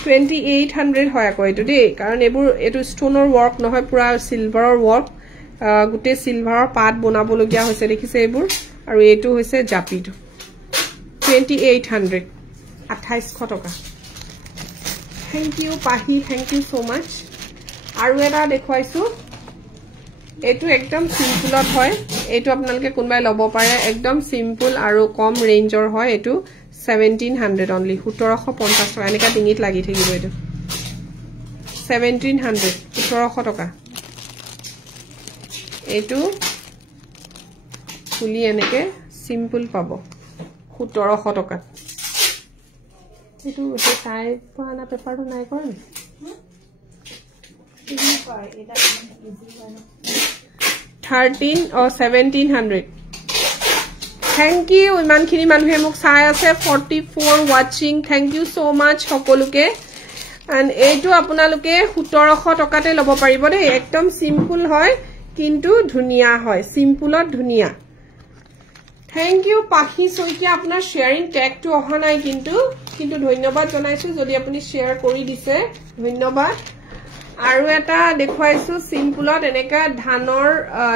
2800 হয় আকৌ এটো দেই কাৰণ এটো ষ্টোনৰ ওয়াৰ্ক নহয় পুৰা সিলভাৰৰ ওয়াৰ্ক গুটে সিলভাৰৰ পাত বনাবলগিয়া হৈছে দেখিছে এবোৰ আৰু এটো হৈছে জাপিটো 2800 2800 টকা থ্যাংক ইউ পাহি থ্যাংক ইউ সো মাচ আৰু এটা দেখুৱাইছো এটো একদম সিম্পলত হয় এটো আপোনালোকে কোনবাই লব পাৰে একদম সিম্পল আৰু কম ৰেঞ্জৰ হয় এটো 1700 only 1750 টকা এনেকা ডিঙিত লাগি থাকিব এটো 1700 টকা এটো ফুলি এনেকে সিম্পল পাব 1700 টকা এটো হে টাই পানা পেপাৰটো নাই কৰে ইজি পায় এটা ইজি হয় 13 or 1700 thank you ইমানখিনি মানুহে মোক চাই আছে 44 watching thank you so much সকলোকে and এইটো আপোনালোকে 1700 টকাতে লব পাৰিব দেই একদম সিম্পল হয় কিন্তু ধুনিয়া হয় সিম্পলত ধুনিয়া thank you পাখি সৈকিয়া আপোনাৰ শেয়াৰিং ট্যাগটো অহা নাই কিন্তু ধন্যবাদ জনাইছো যদি আপুনি শেয়াৰ কৰি দিছে ধন্যবাদ আৰু এটা দেখুৱাইছো সিম্পলত এনেকা ধানৰ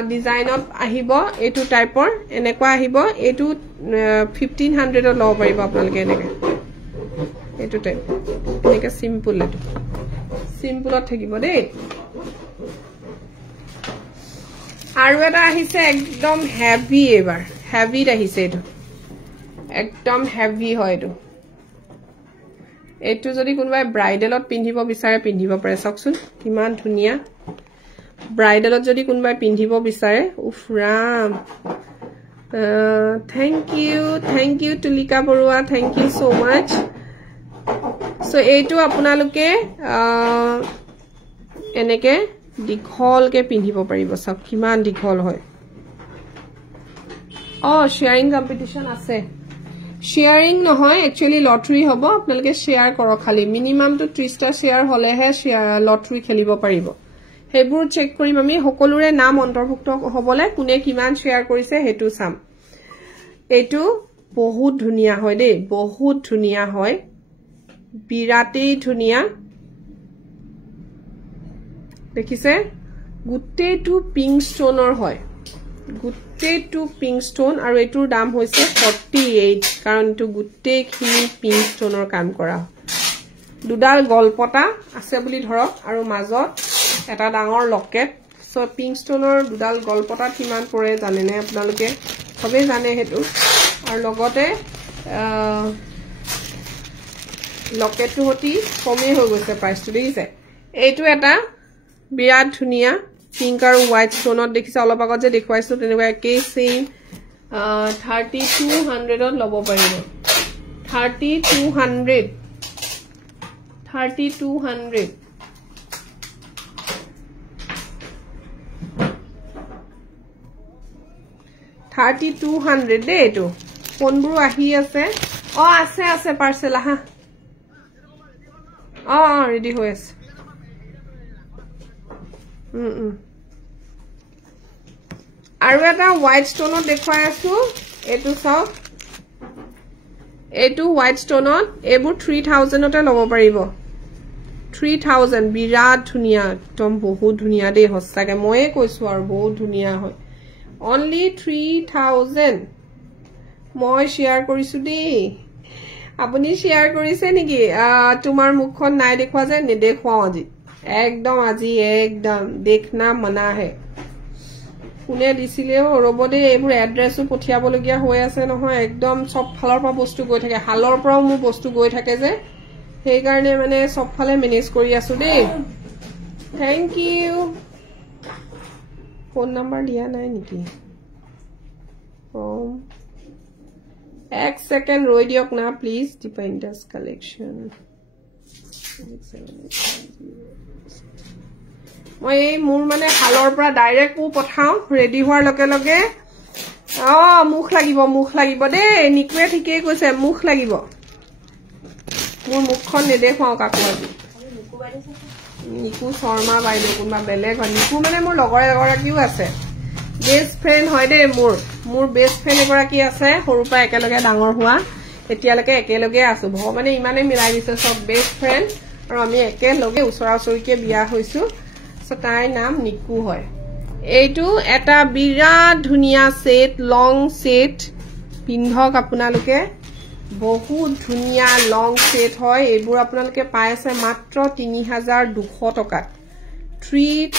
ডিজাইনত আহিব এটো টাইপৰ এনেকুৱা আহিব এটো 1500 ত লব পাৰিব আপোনালোকে এনেকা এটো টাইপ এনেকা সিম্পলত থাকিব দেই আৰু এটা আহিছে একদম হেভি এবাৰ হেভিত আহিছে এটো একদম হেভি হয় এটো এটো যদি কোনবাই ব্ৰাইডেলত পিন্ধিব বিচাৰে পিন্ধিব পাৰে সকচোন কিমান ধুনিয়া ব্ৰাইডালত যদি কোনোবাই পিন্ধিব বিচাৰে উফ Ram thank U Tulika Barua thank you so mass so এইটো আপোনালোকে এনেকে দীঘলকে পিন্ধিব পাৰিব সব কিমান দীঘল হয় শেয়াৰিং কম্পিটিশন আছে শেয়াৰিং নহয় একচুয়ালি লটাৰী হ'ব আপোনালোকে শেয়াৰ কৰক খালি মিনিমাম তো 30টা শেয়াৰ হলেহে লটাৰী খেলিব পাৰিব হেবোৰ চেক কৰিম আমি সকলোৰে নাম অন্তৰ্ভুক্ত হ'বলে কোনে কিমান শেয়াৰ কৰিছে হেতু চাম এটো বহুত ধুনিয়া হয় দেই বহুত ধুনিয়া হয় বিৰাটেই ধুনিয়া দেখিছে গুটেটো পিংক ষ্টোনৰ হয় গুটেটো পিংক ষ্টোন আৰু এটোৰ দাম হৈছে 48 কাৰণ এটো গুটেখিনি পিংক ষ্টোনৰ কাম কৰা দুডাল গলপটা আছে বুলি ধৰক আৰু মাজত এটা ডাঙৰ লকেট সো পিংক ষ্টোনৰ দুডাল গলপটা কিমান পৰে জানেনে আপোনালোকে সবে জানে হেতু আৰু লগতে লকেটটো হতি কমে হৈ গৈছে প্ৰাইচটো দেখিছে এইটো এটা বিৰাট ধুনিয়া পিংক আৰু হোৱাইট ষ্টোনত দেখিছে অলপ আগত যে দেখুৱাইছো তেনেকুৱা একেই সেম 3200 ত লব পাৰিব 3200 দে এটো ফোনবোৰ আহি আছে আছে পাৰ্সেল আহা ৰেডি হৈ আছে আৰু এটা হোৱাইট ষ্টোনত দেখুৱাই আছো এটো চাওক এটো হোৱাইট ষ্টোনত এবোৰ 3000 তে লব পাৰিব 3000 বিৰাট ধুনিয়া একদম বহুত ধুনিয়া দেই হস্তাকে ময়ে কৈছো আৰু বহুত ধুনিয়া হয় only 3000 মই শেয়াৰ কৰিছো দেই আপুনি শেয়াৰ কৰিছে নেকি তোমাৰ মুখখন নাই দেখুৱা যায় নেদেখুৱাও আজি একদম আজি একদম দেখনা মনা হে কোনে দিছিলে ৰবদে এইবোৰ এড্ৰেছও পঠিয়াবলগীয়া হৈ আছে নহয় একদম সব ফালৰ পৰা বস্তু গৈ থাকে হালৰ পৰাও মোৰ বস্তু গৈ থাকে যে সেই কাৰণে মানে সব ফালে মেনেজ কৰি আছো দেই থ্যাংক ইউ ফোন নাম্বাৰ দিয়া নাই নেকি এক সেকেন্ড ৰৈ দিয়ক না প্লিজ ডিপেন্ডাস কালেকশন মই এই মোৰ মানে হালৰ পৰা ডাইৰেক্ট পু পঠাও ৰেডি হোৱাৰ লগে লগে মুখ লাগিব দেই নিকুৱে ঠিকেই কৈছে মুখ লাগিব মোৰ মুখখন নেদেখুৱাও কাকো আজি নিকু শৰ্মা বাইদেউ কোনবা বেলেগ হয় নিকু মানে মোৰ লগৰ এগৰাকীও আছে বেষ্ট ফ্ৰেন্ড হয় দেই মোৰ বেষ্ট ফ্ৰেন্ড এগৰাকী আছে সৰুৰ পৰা একেলগে ডাঙৰ হোৱা এতিয়ালৈকে একেলগে আছো ভগৱানে ইমানে মিলাই দিছে সব বেষ্ট ফ্ৰেন্ড আৰু আমি একেলগে ওচৰাওচৰিকে বিয়া হৈছো সো তাই নাম নিকু হয় এইটো এটা বিৰাট ধুনিয়া সেট লং সেট পিন্ধক আপোনালোকে বহুত ধুনিয়া লং সেট হয় এইবোৰ আপোনালোকে পাই আছে মাত্ৰ 3200 টকা 3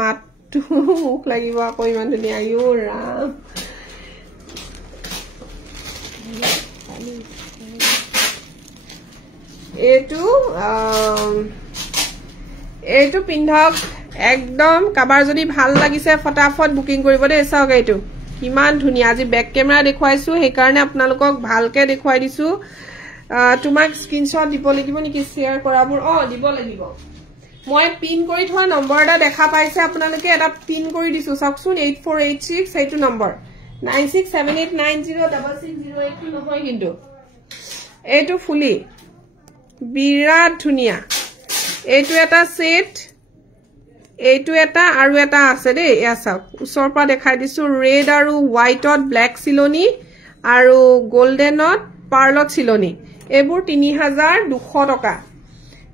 মাত্ৰ মুখ লাগিব আকৌ ইমান ধুনিয়া ইও ৰাম এইটো পিন্ধক একদম কাবাৰ যদি ভাল লাগিছে ফটাফট বুকিং কৰিব দে চাওক এইটো কিমান ধুনিয়া আজি বেক ক্যামেৰা দেখুৱাইছো সেই কাৰণে আপোনালোকক ভালকে দেখুৱাই দিছো তোমাক স্ক্ৰিনশ্বট দিব লাগিব নেকি শেয়াৰ কৰাবোৰ দিব লাগিব মই পিন কৰি থোৱা নম্বৰ এটা দেখা পাইছে আপোনালোকে এটা পিন কৰি দিছো চাওকচোন 8486 এইটো নম্বৰ 9678906608 নহয় কিন্তু এইটো ফুলি বিৰাট ধুনিয়া এইটো এটা সেট এইটো এটা আৰু এটা আছে দেই এয়া চাওক উচৰ পৰা দেখাই দিছো ৰেড আৰু হোৱাইটত ব্ল্যাক চিলনি আৰু গোল্ডেনত পাৰ্লত চিলনি এইবোৰ 3200 টকা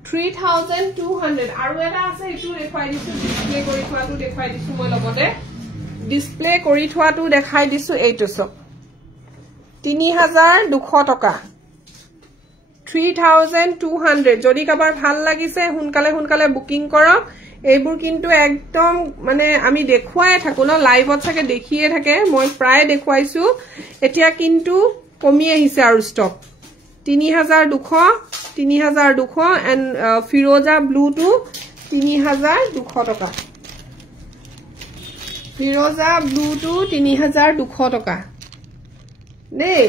3200 আৰু এটা আছে এটো দেখাই দিছো ডিসপ্লে কৰি থোৱাটো দেখাই দিছো মই লগতে ডিসপ্লে কৰি থোৱাটো দেখাই দিছো এইটো সব 3200 টকা 3200 যদি কাবাৰ ভাল লাগিছে হুনকালে বুকিং কৰক এইবোৰ কিন্তু একদম মানে আমি দেখুৱাই থাকো ন লাইভত থাকে দেখিয়ে থাকে মই প্ৰায় দেখুৱাইছো এতিয়া কিন্তু কমি আহিছে আৰু stock 3200 and Firoza blue two 3200 টকা ফিৰোজা ব্লুটো 3200 টকা দেই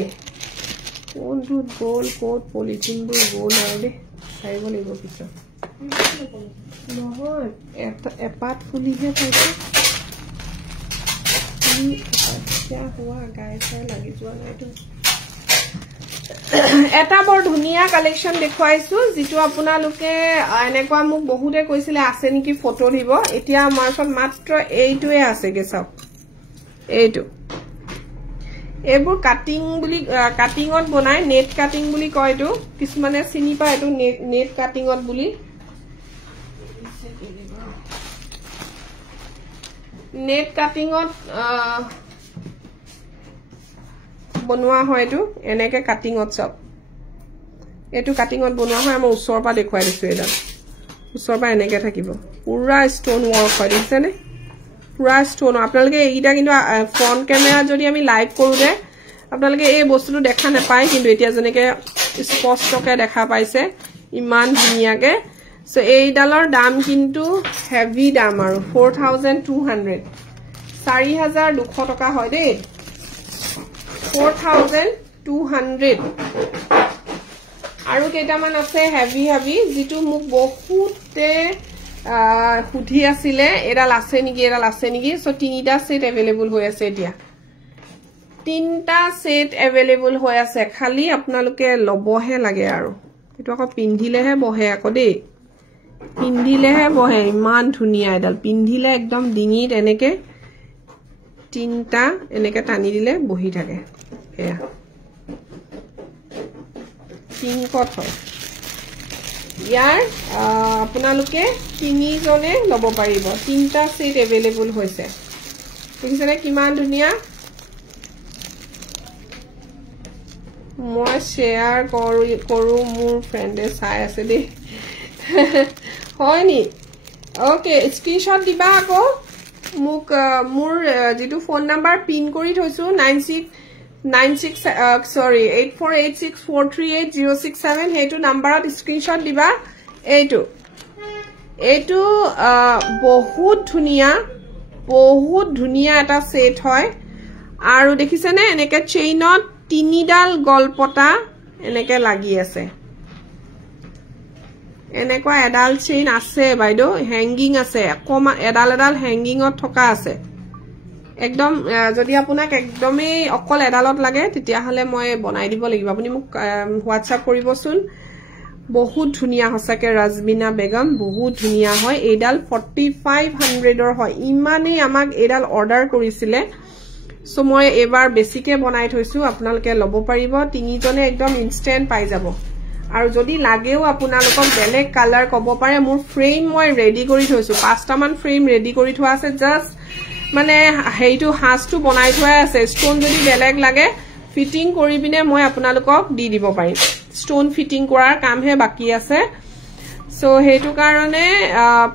কোনটোত গ'ল ক'ত পলিথিনবোৰ গ'ল আৰু দেই চাইব লাগিব পিছত নহয় এপাত ফুলিহে পাইছে হোৱা গাই চাই লাগি যোৱা নাইতো এটা বৰ ধুনীয়া কালেকশ্যন দেখুৱাইছো যিটো আপোনালোকে এনেকুৱা মোক বহুতে কৈছিলে আছে নেকি ফটো দিব এতিয়া আমাৰ ওচৰত মাত্ৰ এইটোৱে আছে গে চাওক এইটো এইবোৰ কাটিং বুলি কাটিংত বনাই নেট কাটিং বুলি কয় এইটো কিছুমানে চিনি পায় এইটো নেট কাটিংত বুলি নেট কাটিংত বনোৱা হয় এইটো এনেকে কাটিংত সব এইটো কাটিংত বনোৱা হয় আমাৰ ওচৰৰ পৰা দেখুৱাই দিছো এডাল ওচৰৰ পৰা এনেকে থাকিব পুৰা ষ্টোন ওয়াৰ্ক হয় দেখিছেনে পুৰা ষ্টোন আপোনালোকে এইটা কিন্তু ফ্ৰন্ট ক্যামেৰা যদি আমি লাইভ কৰো দে আপোনালোকে এই বস্তুটো দেখা নাপায় কিন্তু এতিয়া জনেকে স্পষ্টকে দেখা পাইছে ইমান ধুনিয়াকে সো এইডালৰ দাম কিন্তু হেভি দাম আৰু 4200 4200 টকা হয় দেই 4200 আৰু কেইটামান আছে হেভি হেভি যেটো মোক বহুতে খুধি আছিল এডাল আছে নেকি সো তিনিটা সেট अवेलेबल হৈ আছে এতিয়া তিনটা সেট अवेलेबल হৈ আছে খালি আপোনালোকে লবহে লাগে আৰু এটো আকৌ পিন্ধিলেহে বহে আকৌ দেই পিন্ধিলেহে বহে ইমান ধুনিয়া এডাল পিন্ধিলে একদম ডিঙিত এনেকে তিনটা এনেকে টানি দিলে বহি থাকে এয়া পিংকত হয় ইয়াৰ আপোনালোকে তিনিজনে লব পাৰিব তিনটা সেট अवेलेबल হৈছে দেখিছেনে কিমান ধুনিয়া মই শেয়াৰ কৰো মোৰ ফ্ৰেণ্ডে চাই আছে দেই হয় নি ওকে স্ক্ৰিনশ্বট দিবা আকৌ মুক মোৰ যেটো ফোন নাম্বাৰ পিন কৰি থৈছো 8486438067 হেতু নাম্বাৰত স্ক্ৰিনশ্বট দিবা এইটো বহুত ধুনিয়া এটা সেট হয় আৰু দেখিছেনে এনেকে চেইনত তিনিডাল গলপটা এনেকে লাগি আছে এনেকুৱা এডাল চেইন আছে বাইদো হ্যাঙ্গিং আছে কমা এডাল হ্যাঙ্গিংত থকা আছে একদম যদি আপোনাক একদমই অকল এডালত লাগে তেতিয়া হলে মই বনাই দিব লাগিব আপুনি মোক হোৱাটসঅ্যাপ কৰিবচোন বহুত ধুনিয়া হসাকে ৰাজবিনা বেগম বহুত ধুনিয়া হয় এডাল 4500 ৰ হয় ইমানেই আমাক এডাল অৰ্ডাৰ কৰিছিলে সো মই এবাৰ বেছিকে বনাই থৈছো আপোনালোকে লব পাৰিব তিনিজনে একদম ইনস্ট্যান্ট পাই যাব আৰু যদি লাগেও আপোনালোকক বেলেগ কালাৰ কব পাৰে মোৰ ফ্ৰেম মই ৰেডি কৰি থৈছো 5টা মান ফ্ৰেম ৰেডি কৰি থোৱা আছে জাস্ট মানে হেইটো হাসটো বনাই থোৱা আছে ষ্টোন যদি বেলেগ লাগে ফিটিং কৰি বিনে মই আপোনালোকক দি দিব পাৰিম ষ্টোন ফিটিং কৰাৰ কামহে বাকি আছে সো হেতু কাৰণে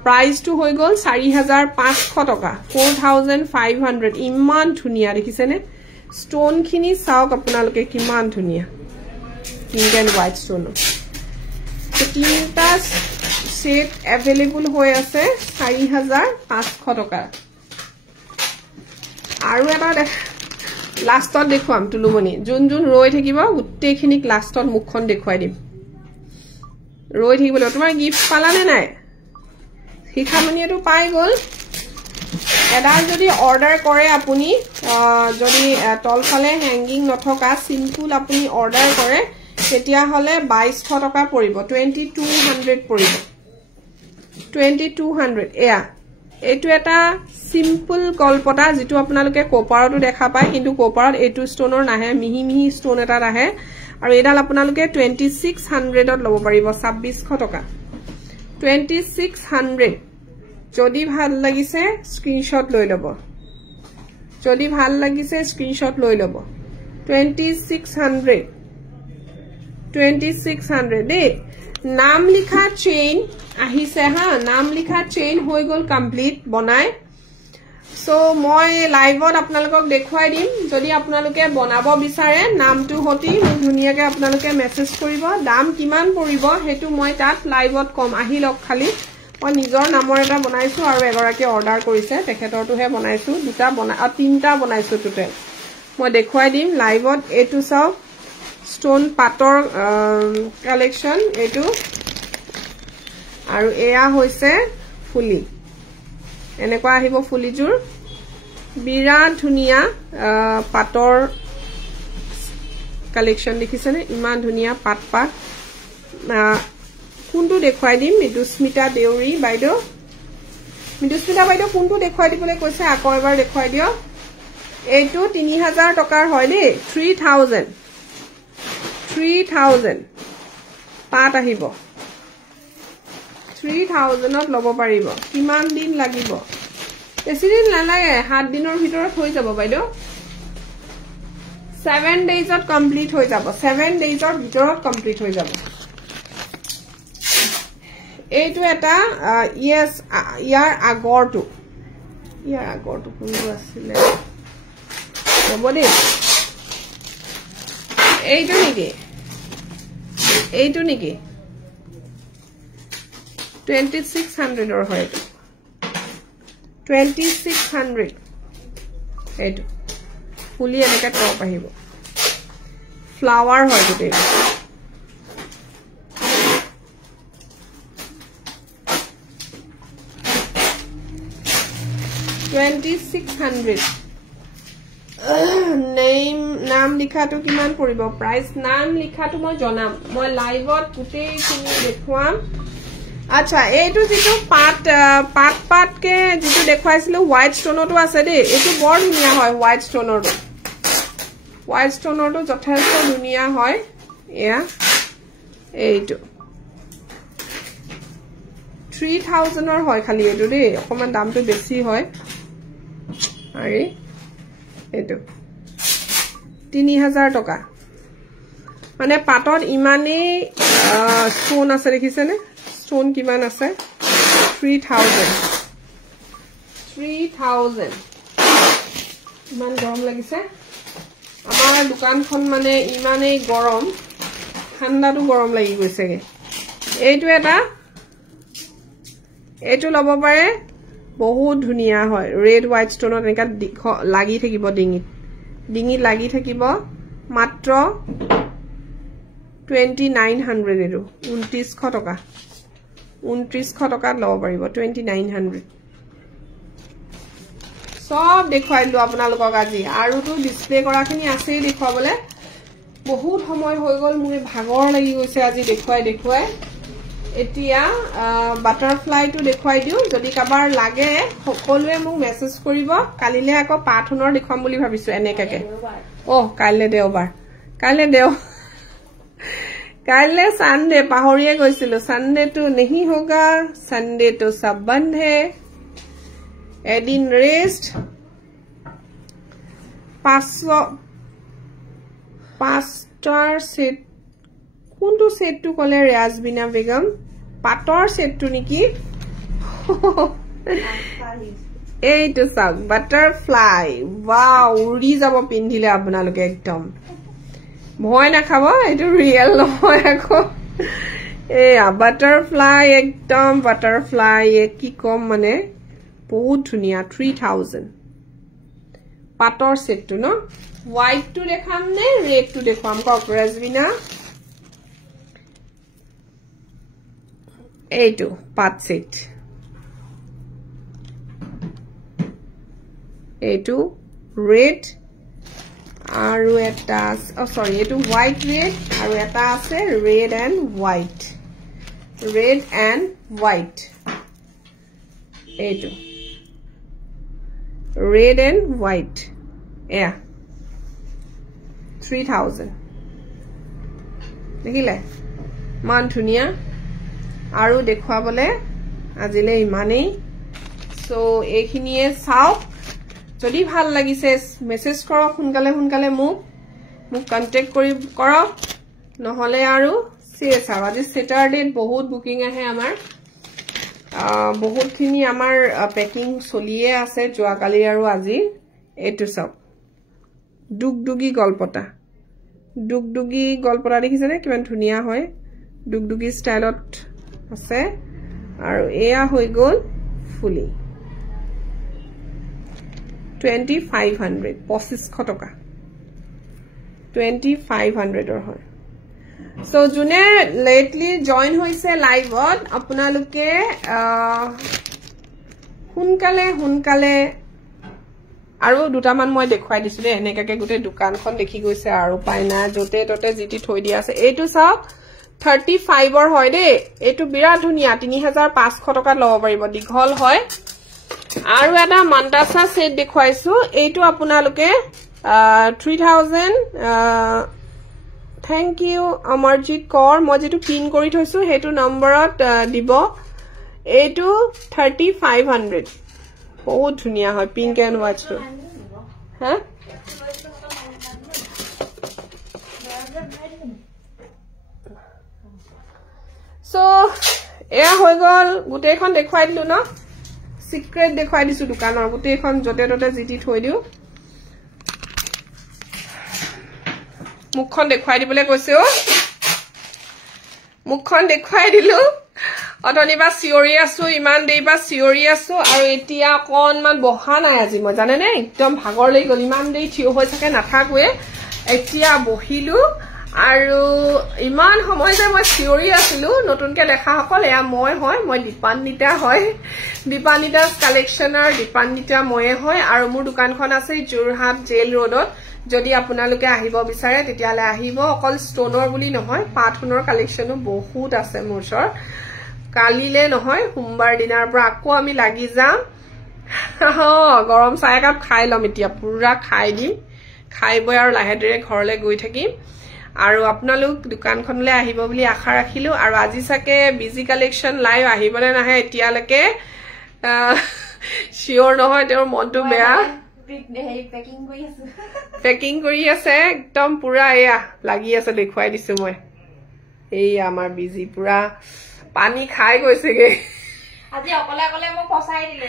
প্ৰাইসটো হৈ গল 4500 টকা 4500 ইমান ধুনিয়া দেখিছেনে ষ্টোন খিনি চাওক আপোনালোকে কিমান ধুনিয়া pink and white stone so tinta set available hoy ase 4500 toka aru eta lastot dekhuam tulumoni jun roi thakiba utte khinik lastot mukkhon dekhuai dim roi thakibole tomar gift pala ne nai hikhamani etu pai gol edal jodi order kore apuni jodi tolfale hanging nothoka simple apuni order kore তেতিয়া হলে 2200 টকা পৰিব 2200 পৰিব 2200 এয়া এটো এটা simple গলপটা যেটো আপোনালোকে কোপাৰটো দেখা পায় কিন্তু কোপাৰত এটো ষ্টোনৰ নাহে মিহি ষ্টোন এটা আহে আৰু এডাল আপোনালোকে 2600 ত লব পাৰিব 2600 টকা 2600 যদি ভাল লাগিছে স্ক্ৰিনশ্বট লৈ লব যদি ভাল লাগিছে স্ক্ৰিনশ্বট লৈ লব 2600 দে নাম লিখা চেইন আহিছে হা নাম লিখা চেইন হৈ গল কমপ্লিট বনাই সো মই লাইভত আপোনালোকক দেখুৱাই দিম যদি আপোনালোকে বনাব বিচাৰে নামটো হতি মোক ধুনিয়াকে আপোনালোকে মেছেজ কৰিব দাম কিমান পৰিব হেতু মই তাত লাইভত কম আহি লক খালি মই নিজৰ নামৰ এটা বনাইছো আৰু এগৰাকী অৰ্ডাৰ কৰিছে তেখেতৰটোহে বনাইছো দুটা তিনটা বনাইছো টোটেল মই দেখুৱাই দিম লাইভত এটো চাও ষ্টোন পাটৰ কালেকচন এটো আৰু এয়া হৈছে ফুলি এনেকুৱা আহিব ফুলিজুৰ বিৰাট ধুনিয়া পাটৰ কালেকচন দেখিছেনে ইমান ধুনিয়া পাট কোনটো দেখুৱাই দিম মিদুস্মিতা দেউৰী বাইদেউ মিদুস্মিতা বাইদেউ কোনটো দেখুৱাই দিবলৈ কৈছে আকৌ এবাৰ দেখুৱাই দিও এইটো 3000 টকাৰ হয় দেই 3000 পাট আহিব 3000 ত লব পাৰিব কিমান দিন লাগিব বেছি দিন নালাগে 7 দিনৰ ভিতৰত হৈ যাব বাইদেউ 7 days ত কমপ্লিট হৈ যাব 7 days ৰ ভিতৰত কমপ্লিট হৈ যাব এইটো এটা ইয়েস ইয়াৰ আগৰটো কোনটো আছিল হ'ব দেই এইটো নেকি 2600 ৰ হয় এইটো 2600 এইটো ফুলি এনেকা টপ আহিব ফ্লাৱাৰ হয় গোটেই 2600 নাম লিখাটো কিমান পৰিব প্ৰাইস নাম লিখাটো মই জনাম মই লাইভত গোটেই খিনি দেখুৱাম আচ্ছা এইটো যেটো পাট কে যেটো দেখুৱাইছিল হোৱাইট ষ্টোনটো আছে দেই এটো বৰ ধুনিয়া হয় হোৱাইট ষ্টোনৰটো যথেষ্ট ধুনিয়া হয় এয়া এইটো 3000 ৰ হয় খালি এটো দেই অকমান দামটো বেছি হয় আৰে এটো 3000 টকা মানে পাটত ইমানে ষ্টোন আছে দেখিছেনে ষ্টোন কিমান আছে 3000 ইমান গৰম লাগিছে আমাৰ দোকানখন মানে ইমানে গৰম ঠাণ্ডাটো গৰম লাগি গৈছেগে এইটো লব পাৰে বহুত ধুনিয়া হয় ৰেড হোৱাইট ষ্টোনত এনেকা লাগি থাকিব ডিঙিত লাগি থাকিব মাত্ৰ 2900 এটো 2900 টকা 2900 টকাত লব পাৰিব 2900 সব দেখুৱাইলো আপোনালোকক আজি আৰু তো ডিসপ্লে কৰাখিনি আছে দেখুৱাবলে বহুত সময় হৈ গল মোৰ ভাগৰ লাগি গৈছে আজি দেখুৱাই এতিয়া বাটাৰফ্লাই টু দেখুৱাই দিও যদি কাবাৰ লাগে সকলোৱে মোক মেসেজ কৰিব কালিলে আকৌ পাঠনৰ দেখুৱাম বুলি ভাবিছো এনেকাকে কাইলে দেওবাৰ কাইলে সানডে পাহৰিয়ে গৈছিলো সানডে তো নেহি হোগা সানডে তো সব বন্ধ है এদিন রেস্ট 5টাৰ সেট কোনটো সেটটো কলে ৰিয়াজবিনা বেগম পাটৰ সেটটো নেকি এইটো চাওক বাটাৰফ্লাই ওয়াও উৰি যাব পিন্ধিলে আপোনালোকে একদম ভয় নাখাব এইটো ৰিয়েল নহয় আকৌ এয়া বাটাৰফ্লাই একদম বাটাৰফ্লাই কি কম মানে বহুত ধুনিয়া 3000 পাটৰ সেটটো ন হোৱাইট টু দেখাম নে ৰেড টু দেখাম কক ৰিয়াজবিনা এইটো পাট সেট এইটো ৰেড আৰু এটা সৰি এইটো হোৱাইট ৰেড আৰু এটা আছে ৰেড এণ্ড হোৱাইট এইটো red and white yeah 3000 দেখিলে মান ধুনিয়া আৰু দেখুৱাবলে আজিলে ইমানেই সো এইখিনিয়ে চাওক যদি ভাল লাগিছে মেসেজ কৰক সোনকালে মোক কন্টাক্ট কৰক নহলে আৰু সিৰিয়াছ আজি স্যাটাৰডে বহুত বুকিং আহে আমাৰ বহুত খিনি আমাৰ পেকিং চলিয়ে আছে যোৱাকালি আৰু আজি এটো সব ডুগডুগি গলপটা দেখিছেনে কিমান ধুনিয়া হয় ডুগডুগি ষ্টাইলত আছে আৰু এয়া হৈ গ'ল ফুলি 2500 2500 টকা 2500 হয় সো জুনে লেটলি জয়েন হৈছে লাইভত আপোনালোকে হুনকালে আৰু দুটামান মই দেখুৱাই দিছো দে এনেকাকে গুটে দোকানখন দেখি গৈছে আৰু পাইনা জতে ততে জিটি থৈ দিয়া আছে এইটো চাওক 35 ৰ হয় দে এইটো বিৰাট ধুনিয়া 3500 টকা লব পাৰিব দীঘল হয় আৰু এটা মন্টাসা সেট দেখুৱাইছো এইটো আপোনালোকে 3000 থ্যাংক ইউ অমৰজিত কৰ মই যেটো পিন কৰি থৈছো হেতু নম্বৰত দিব এইটো 3500 বহুত ধুনিয়া হয় পিংক এন্ড হোৱাইট টো হ্যাঁ সো এয়া হৈ গল গুটেখন দেখুৱাই দিলো ন সিক্ৰেট দেখুৱাই দিছো দোকানৰ গুটেখন জতে ততে জিটি থৈ দিও মুখখন দেখুৱাই দিবলৈ কৈছে ও মুখখন দেখুৱাই দিলো অতনিবা সিওৰি আছো ইমান দেইবা সিওৰি আছো আৰু এতিয়া অকনমান বহা নাই আজি মই জানে নে একদম ভাগৰ লাগি গল ইমান দেই থিয় হৈ থাকে নাথাকুৱে এতিয়া বহিলো আৰু ইমান সময় যে মই সিওৰি আছিলো নতুনকে লেখা সকল এয়া মই দীপান্বিতা হয় দীপান্বিতা's কালেকশনৰ দীপান্বিতা ময়ে হয় আৰু মোৰ দোকানখন আছে জোৰহাট জেল ৰোডত যদি আপোনালোকে আহিব বিচাৰে তেতিয়ালে আহিব অকল ষ্টনৰ বুলি নহয় পাথুনৰ কালেকশনো বহুত আছে মোৰ ওচৰত কালিলে নহয় সোমবাৰ দিনাৰ পৰা আকৌ আমি লাগি যাম গৰম চাহ একাপ খাই লম এতিয়া পুৰা খাই দিম খাই বৈ আৰু লাহেদৰে ঘৰলে গৈ থাকিম আৰু আপোনালোক দোকানখনলে আহিব বুলি আশা ৰাখিলো আৰু আজি সাকে বিজি কালেকশন লাইভ আহিবলে নাহে এতিয়ালৈকে শিওৰ নহয় তেওঁৰ মনটো বেয়া পেকিং কৰি আছে একদম পুৰা এয়া লাগি আছে দেখুৱাই দিছো মই এই আমাৰ বিজি পুৰা পানী খাই গৈছেগে আজি অকলে অকলে মই ফসাই দিলে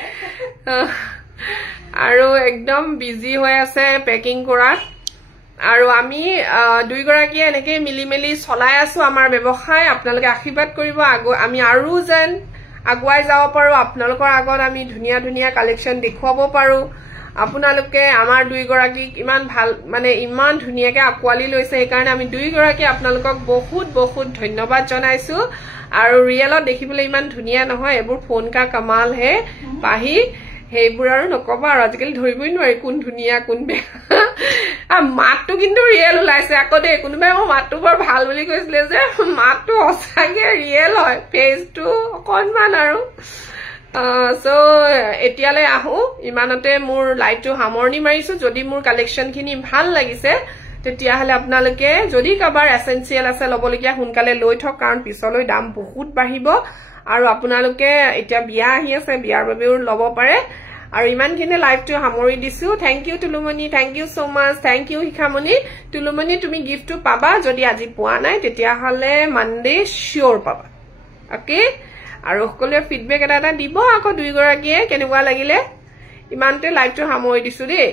আৰু একদম বিজি হৈ আছে পেকিং কৰাত আৰু আমি দুই গৰাকী এনেকে মিলি মিলি চলাই আছো আমাৰ ব্যৱসায় আপোনালোকে আশীৰ্বাদ কৰিব আমি আৰু যেন আগুৱাই যাব পাৰো আপোনালোকৰ আগত আমি ধুনিয়া ধুনিয়া কালেকশন দেখুৱাব পাৰো আপোনালোকে আমাৰ দুই গৰাকীক ইমান ভাল মানে ইমান ধুনিয়াকে আকোৱালি লৈছে এই কাৰণে আমি দুই গৰাকী আপোনালোকক বহুত বহুত ধন্যবাদ জনাইছো আৰু ৰিয়েলত দেখিবলৈ ইমান ধুনিয়া নহয় এবোৰ ফোন কা কমাল হে পাহি হেইবোৰ আৰু নকবা আৰু আজিকালি ধৰিবই নোৱাৰি কোন ধুনিয়া কোন বেয়া মাতটো কিন্তু ৰিয়েল ওলাইছে আকৌ দে কোনোবাই মোৰ মাতটো বৰ ভাল বুলি কৈছিলে যে মাতটো অসাগে ৰিয়েল হয় ফেচটো অকনমান আৰু সো এতিয়ালে আহো ইমানতে মোৰ লাইভটো সামৰণি মাৰিছো যদি মোৰ কালেকশন খিনি ভাল লাগিছে তেতিয়া হলে আপোনালোকে যদি কাবাৰ এসেনশিয়াল আছে লবলগিয়া হুনকালে লৈ থক কাৰণ পিছলৈ দাম বহুত বাঢ়িব আৰু আপোনালোকে এতিয়া বিয়া আহি আছে বিয়াৰ বাবেও লব পাৰে আৰু ইমানখিনি লাইভটো সামৰি দিছো thank you Tulumoni thank you so much thank you Shikhamoni Tulumoni তুমি গিফটটো পাবা যদি আজি পোৱা নাই তেতিয়া হলে মানডে শিওৰ পাবা ওকে আৰু সকলোৱে ফিডবেক এটা দিব আকৌ দুই গৰাকীয়ে কেনেকুৱা লাগিলে ইমানতে লাইভটো সামৰি দিছো দেই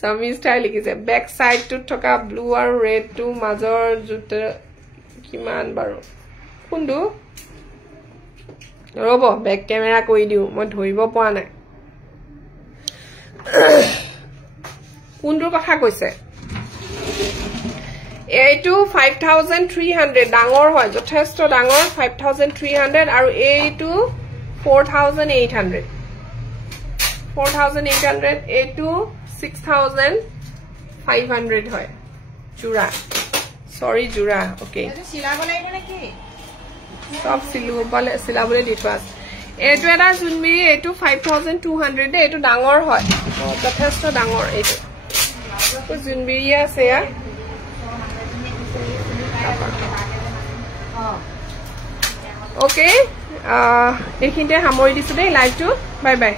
সমি স্টাইল লিখিছে বেক সাইডটো থকা ব্লু আৰু ৰেড টু মাজৰ জুতে কিমান বাৰু কোনটো ৰব বেক ক্যামেৰা কৰি দিও মই ধৰিব পৰা নাই কোনটোৰ কথা কৈছে এইটো 5300 ডাঙৰ হয় যথেষ্ট ডাঙৰ 5300 আৰু এইটো 4800 এইটো 6500 হয় জোৰা সৰি জোৰা ওকে এটো সিলাব লাগে নেকি সব সিলাবলে দি থোৱা আছে এইটো এটা জুনবিৰি এইটো 5200 দে এইটো ডাঙৰ হয় যথেষ্ট ডাঙৰ এইটো জুনবিৰি আছে ইয়া ওকে এইখিনিতে সামৰি দিছো দেই লাইভটো বাই বাই